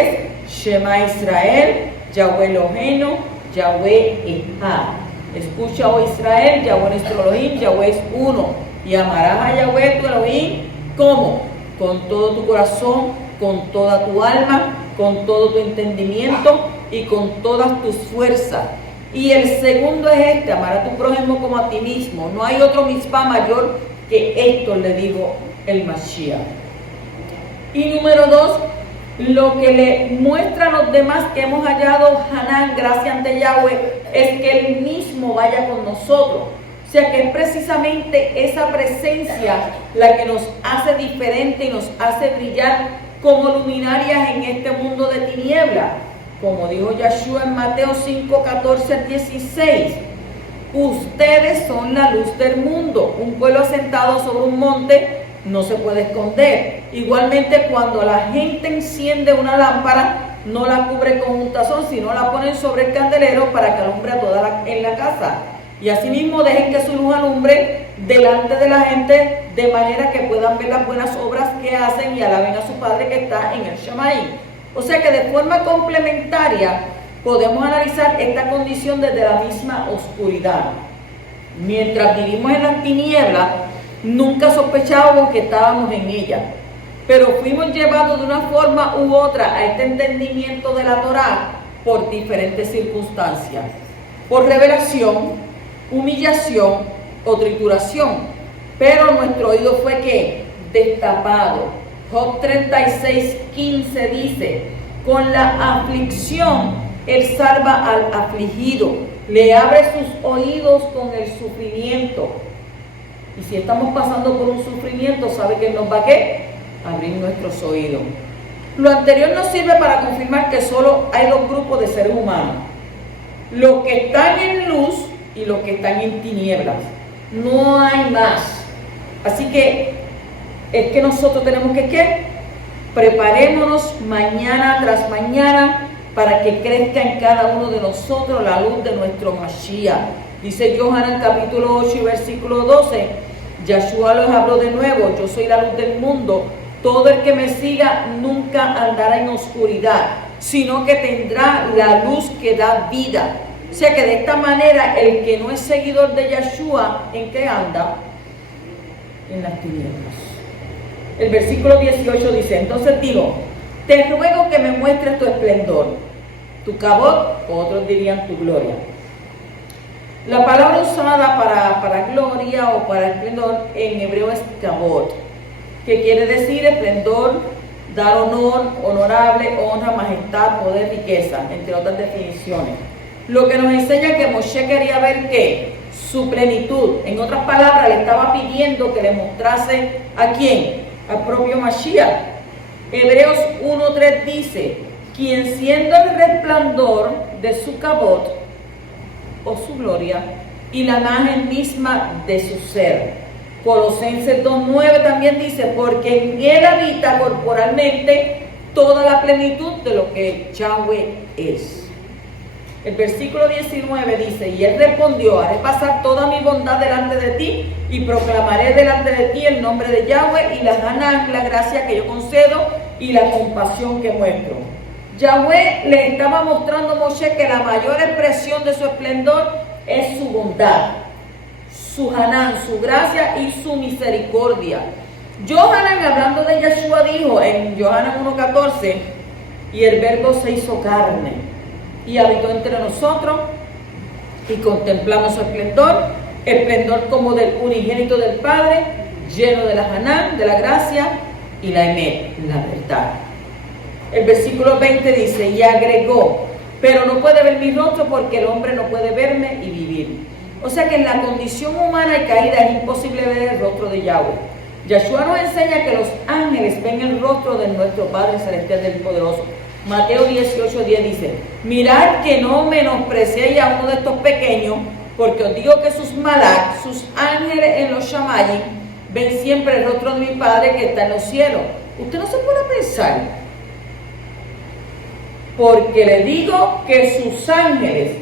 es Shema Israel, Yahweh Eloheinu, Yahweh Echad. Escucha, oh Israel, Yahweh nuestro Elohim, Yahweh es uno. Y amarás a Yahweh tu Elohim, ¿cómo? Con todo tu corazón, con toda tu alma, con todo tu entendimiento y con todas tus fuerzas. Y el segundo es este: amar a tu prójimo como a ti mismo. No hay otro mitzvah mayor que esto, le dijo el Mashiach. Y número 2, lo que le muestra a los demás que hemos hallado Hanán, gracia ante Yahweh, es que Él mismo vaya con nosotros. O sea que es precisamente esa presencia la que nos hace diferente y nos hace brillar como luminarias en este mundo de tinieblas. Como dijo Yeshua en Mateo 5, 14 al 16. Ustedes son la luz del mundo. Un pueblo asentado sobre un monte no se puede esconder. Igualmente, cuando la gente enciende una lámpara, no la cubre con un tazón, sino la ponen sobre el candelero para que alumbre a toda en la casa. Y asimismo dejen que su luz alumbre delante de la gente, de manera que puedan ver las buenas obras que hacen y alaben a su Padre que está en el Shamaí. O sea que de forma complementaria podemos analizar esta condición desde la misma oscuridad. Mientras vivimos en las tinieblas, nunca sospechábamos que estábamos en ella, pero fuimos llevados de una forma u otra a este entendimiento de la Torá por diferentes circunstancias, por revelación, humillación o trituración, pero nuestro oído fue ¿qué? Destapado. Job 36:15 dice: con la aflicción él salva al afligido, le abre sus oídos con el sufrimiento. Y si estamos pasando por un sufrimiento, ¿sabe que nos va a qué? Abrir nuestros oídos. Lo anterior nos sirve para confirmar que solo hay dos grupos de seres humanos: los que están en luz y los que están en tinieblas. No hay más. Así que es que nosotros tenemos que ¿qué? Preparémonos mañana tras mañana para que crezca en cada uno de nosotros la luz de nuestro Mashiach. Dice Yohanan capítulo 8 y versículo 12. Yeshua les habló de nuevo: yo soy la luz del mundo. Todo el que me siga nunca andará en oscuridad, sino que tendrá la luz que da vida. O sea que de esta manera el que no es seguidor de Yeshua, ¿en qué anda? En las tinieblas. El versículo 18 dice: entonces dijo: te ruego que me muestres tu esplendor, tu cabot, o otros dirían tu gloria. La palabra usada para gloria o para esplendor en hebreo es cabot, que quiere decir esplendor, dar honor, honorable, honra, majestad, poder, riqueza, entre otras definiciones. Lo que nos enseña que Moshe quería ver ¿qué? Su plenitud. En otras palabras, le estaba pidiendo que le mostrase ¿a quién? Al propio Mashiach. Hebreos 1:3 dice: quien siendo el resplandor de su cabot o su gloria y la imagen misma de su ser. Colosenses 2:9 también dice: porque en él habita corporalmente toda la plenitud de lo que Yahweh es. El versículo 19 dice: y él respondió: haré pasar toda mi bondad delante de ti y proclamaré delante de ti el nombre de Yahweh y la Hanán, la gracia que yo concedo y la compasión que muestro. Yahweh le estaba mostrando a Moshe que la mayor expresión de su esplendor es su bondad, su Hanán, su gracia y su misericordia. Yohanan, hablando de Yeshua, dijo en Yohanan 1:14: y el verbo se hizo carne y habitó entre nosotros y contemplamos su esplendor, esplendor como del unigénito del Padre, lleno de la Hanán, de la gracia, y la Emet, la verdad. El versículo 20 dice, y agregó, pero no puede ver mi rostro porque el hombre no puede verme y vivir. O sea que en la condición humana y caída es imposible ver el rostro de Yahweh. Yahshua nos enseña que los ángeles ven el rostro de nuestro Padre Celestial del Poderoso. Mateo 18:10 dice, mirad que no menospreciéis a uno de estos pequeños, porque os digo que sus malak, sus ángeles en los shamayim, ven siempre el rostro de mi Padre que está en los cielos. Usted no se puede pensar, porque le digo que sus ángeles,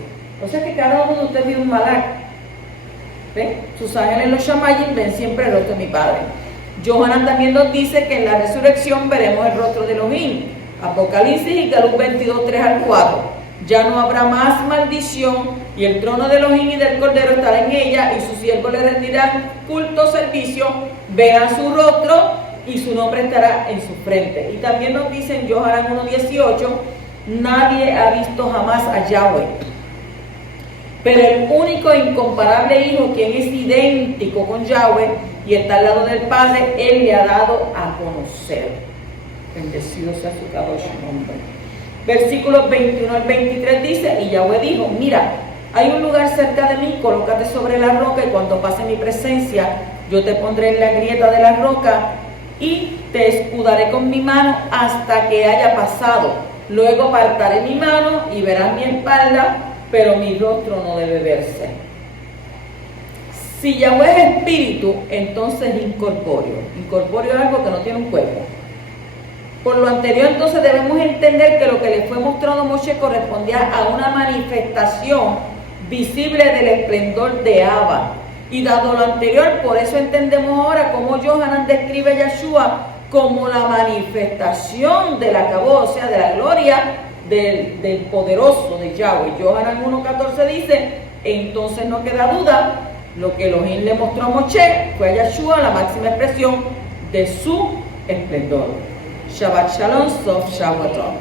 o sea que cada uno de ustedes tiene un malak, ¿ven? Sus ángeles en los shamayim ven siempre el rostro de mi Padre. Yohanan también nos dice que en la resurrección veremos el rostro de Elohim. Apocalipsis y Galú 22, 3 al 4. Ya no habrá más maldición y el trono de Elohim y del Cordero estará en ella y sus siervos le rendirán culto, servicio, verán su rostro y su nombre estará en su frente. Y también nos dice en Yohanan 1:18, nadie ha visto jamás a Yahweh, pero el único e incomparable Hijo, quien es idéntico con Yahweh y está al lado del Padre, Él le ha dado a conocer. Bendecido sea su Kadosh nombre. Versículos 21 al 23 dice, y Yahweh dijo, mira, hay un lugar cerca de mí, colócate sobre la roca y cuando pase mi presencia, yo te pondré en la grieta de la roca y te escudaré con mi mano hasta que haya pasado. Luego apartaré mi mano y verás mi espalda, pero mi rostro no debe verse. Si Yahweh es espíritu, entonces incorpóreo. Incorpóreo es algo que no tiene un cuerpo. Por lo anterior, entonces debemos entender que lo que le fue mostrado a Moshe correspondía a una manifestación visible del esplendor de Abba. Y dado lo anterior, por eso entendemos ahora cómo Yohanan describe a Yahshua como la manifestación del acabó, o sea, de la gloria del poderoso de Yahweh. Yohanan 1:14 dice, entonces no queda duda, lo que Elohim le mostró a Moshe fue a Yahshua la máxima expresión de su esplendor. Shabbat Shalom, Sof Shabbaton.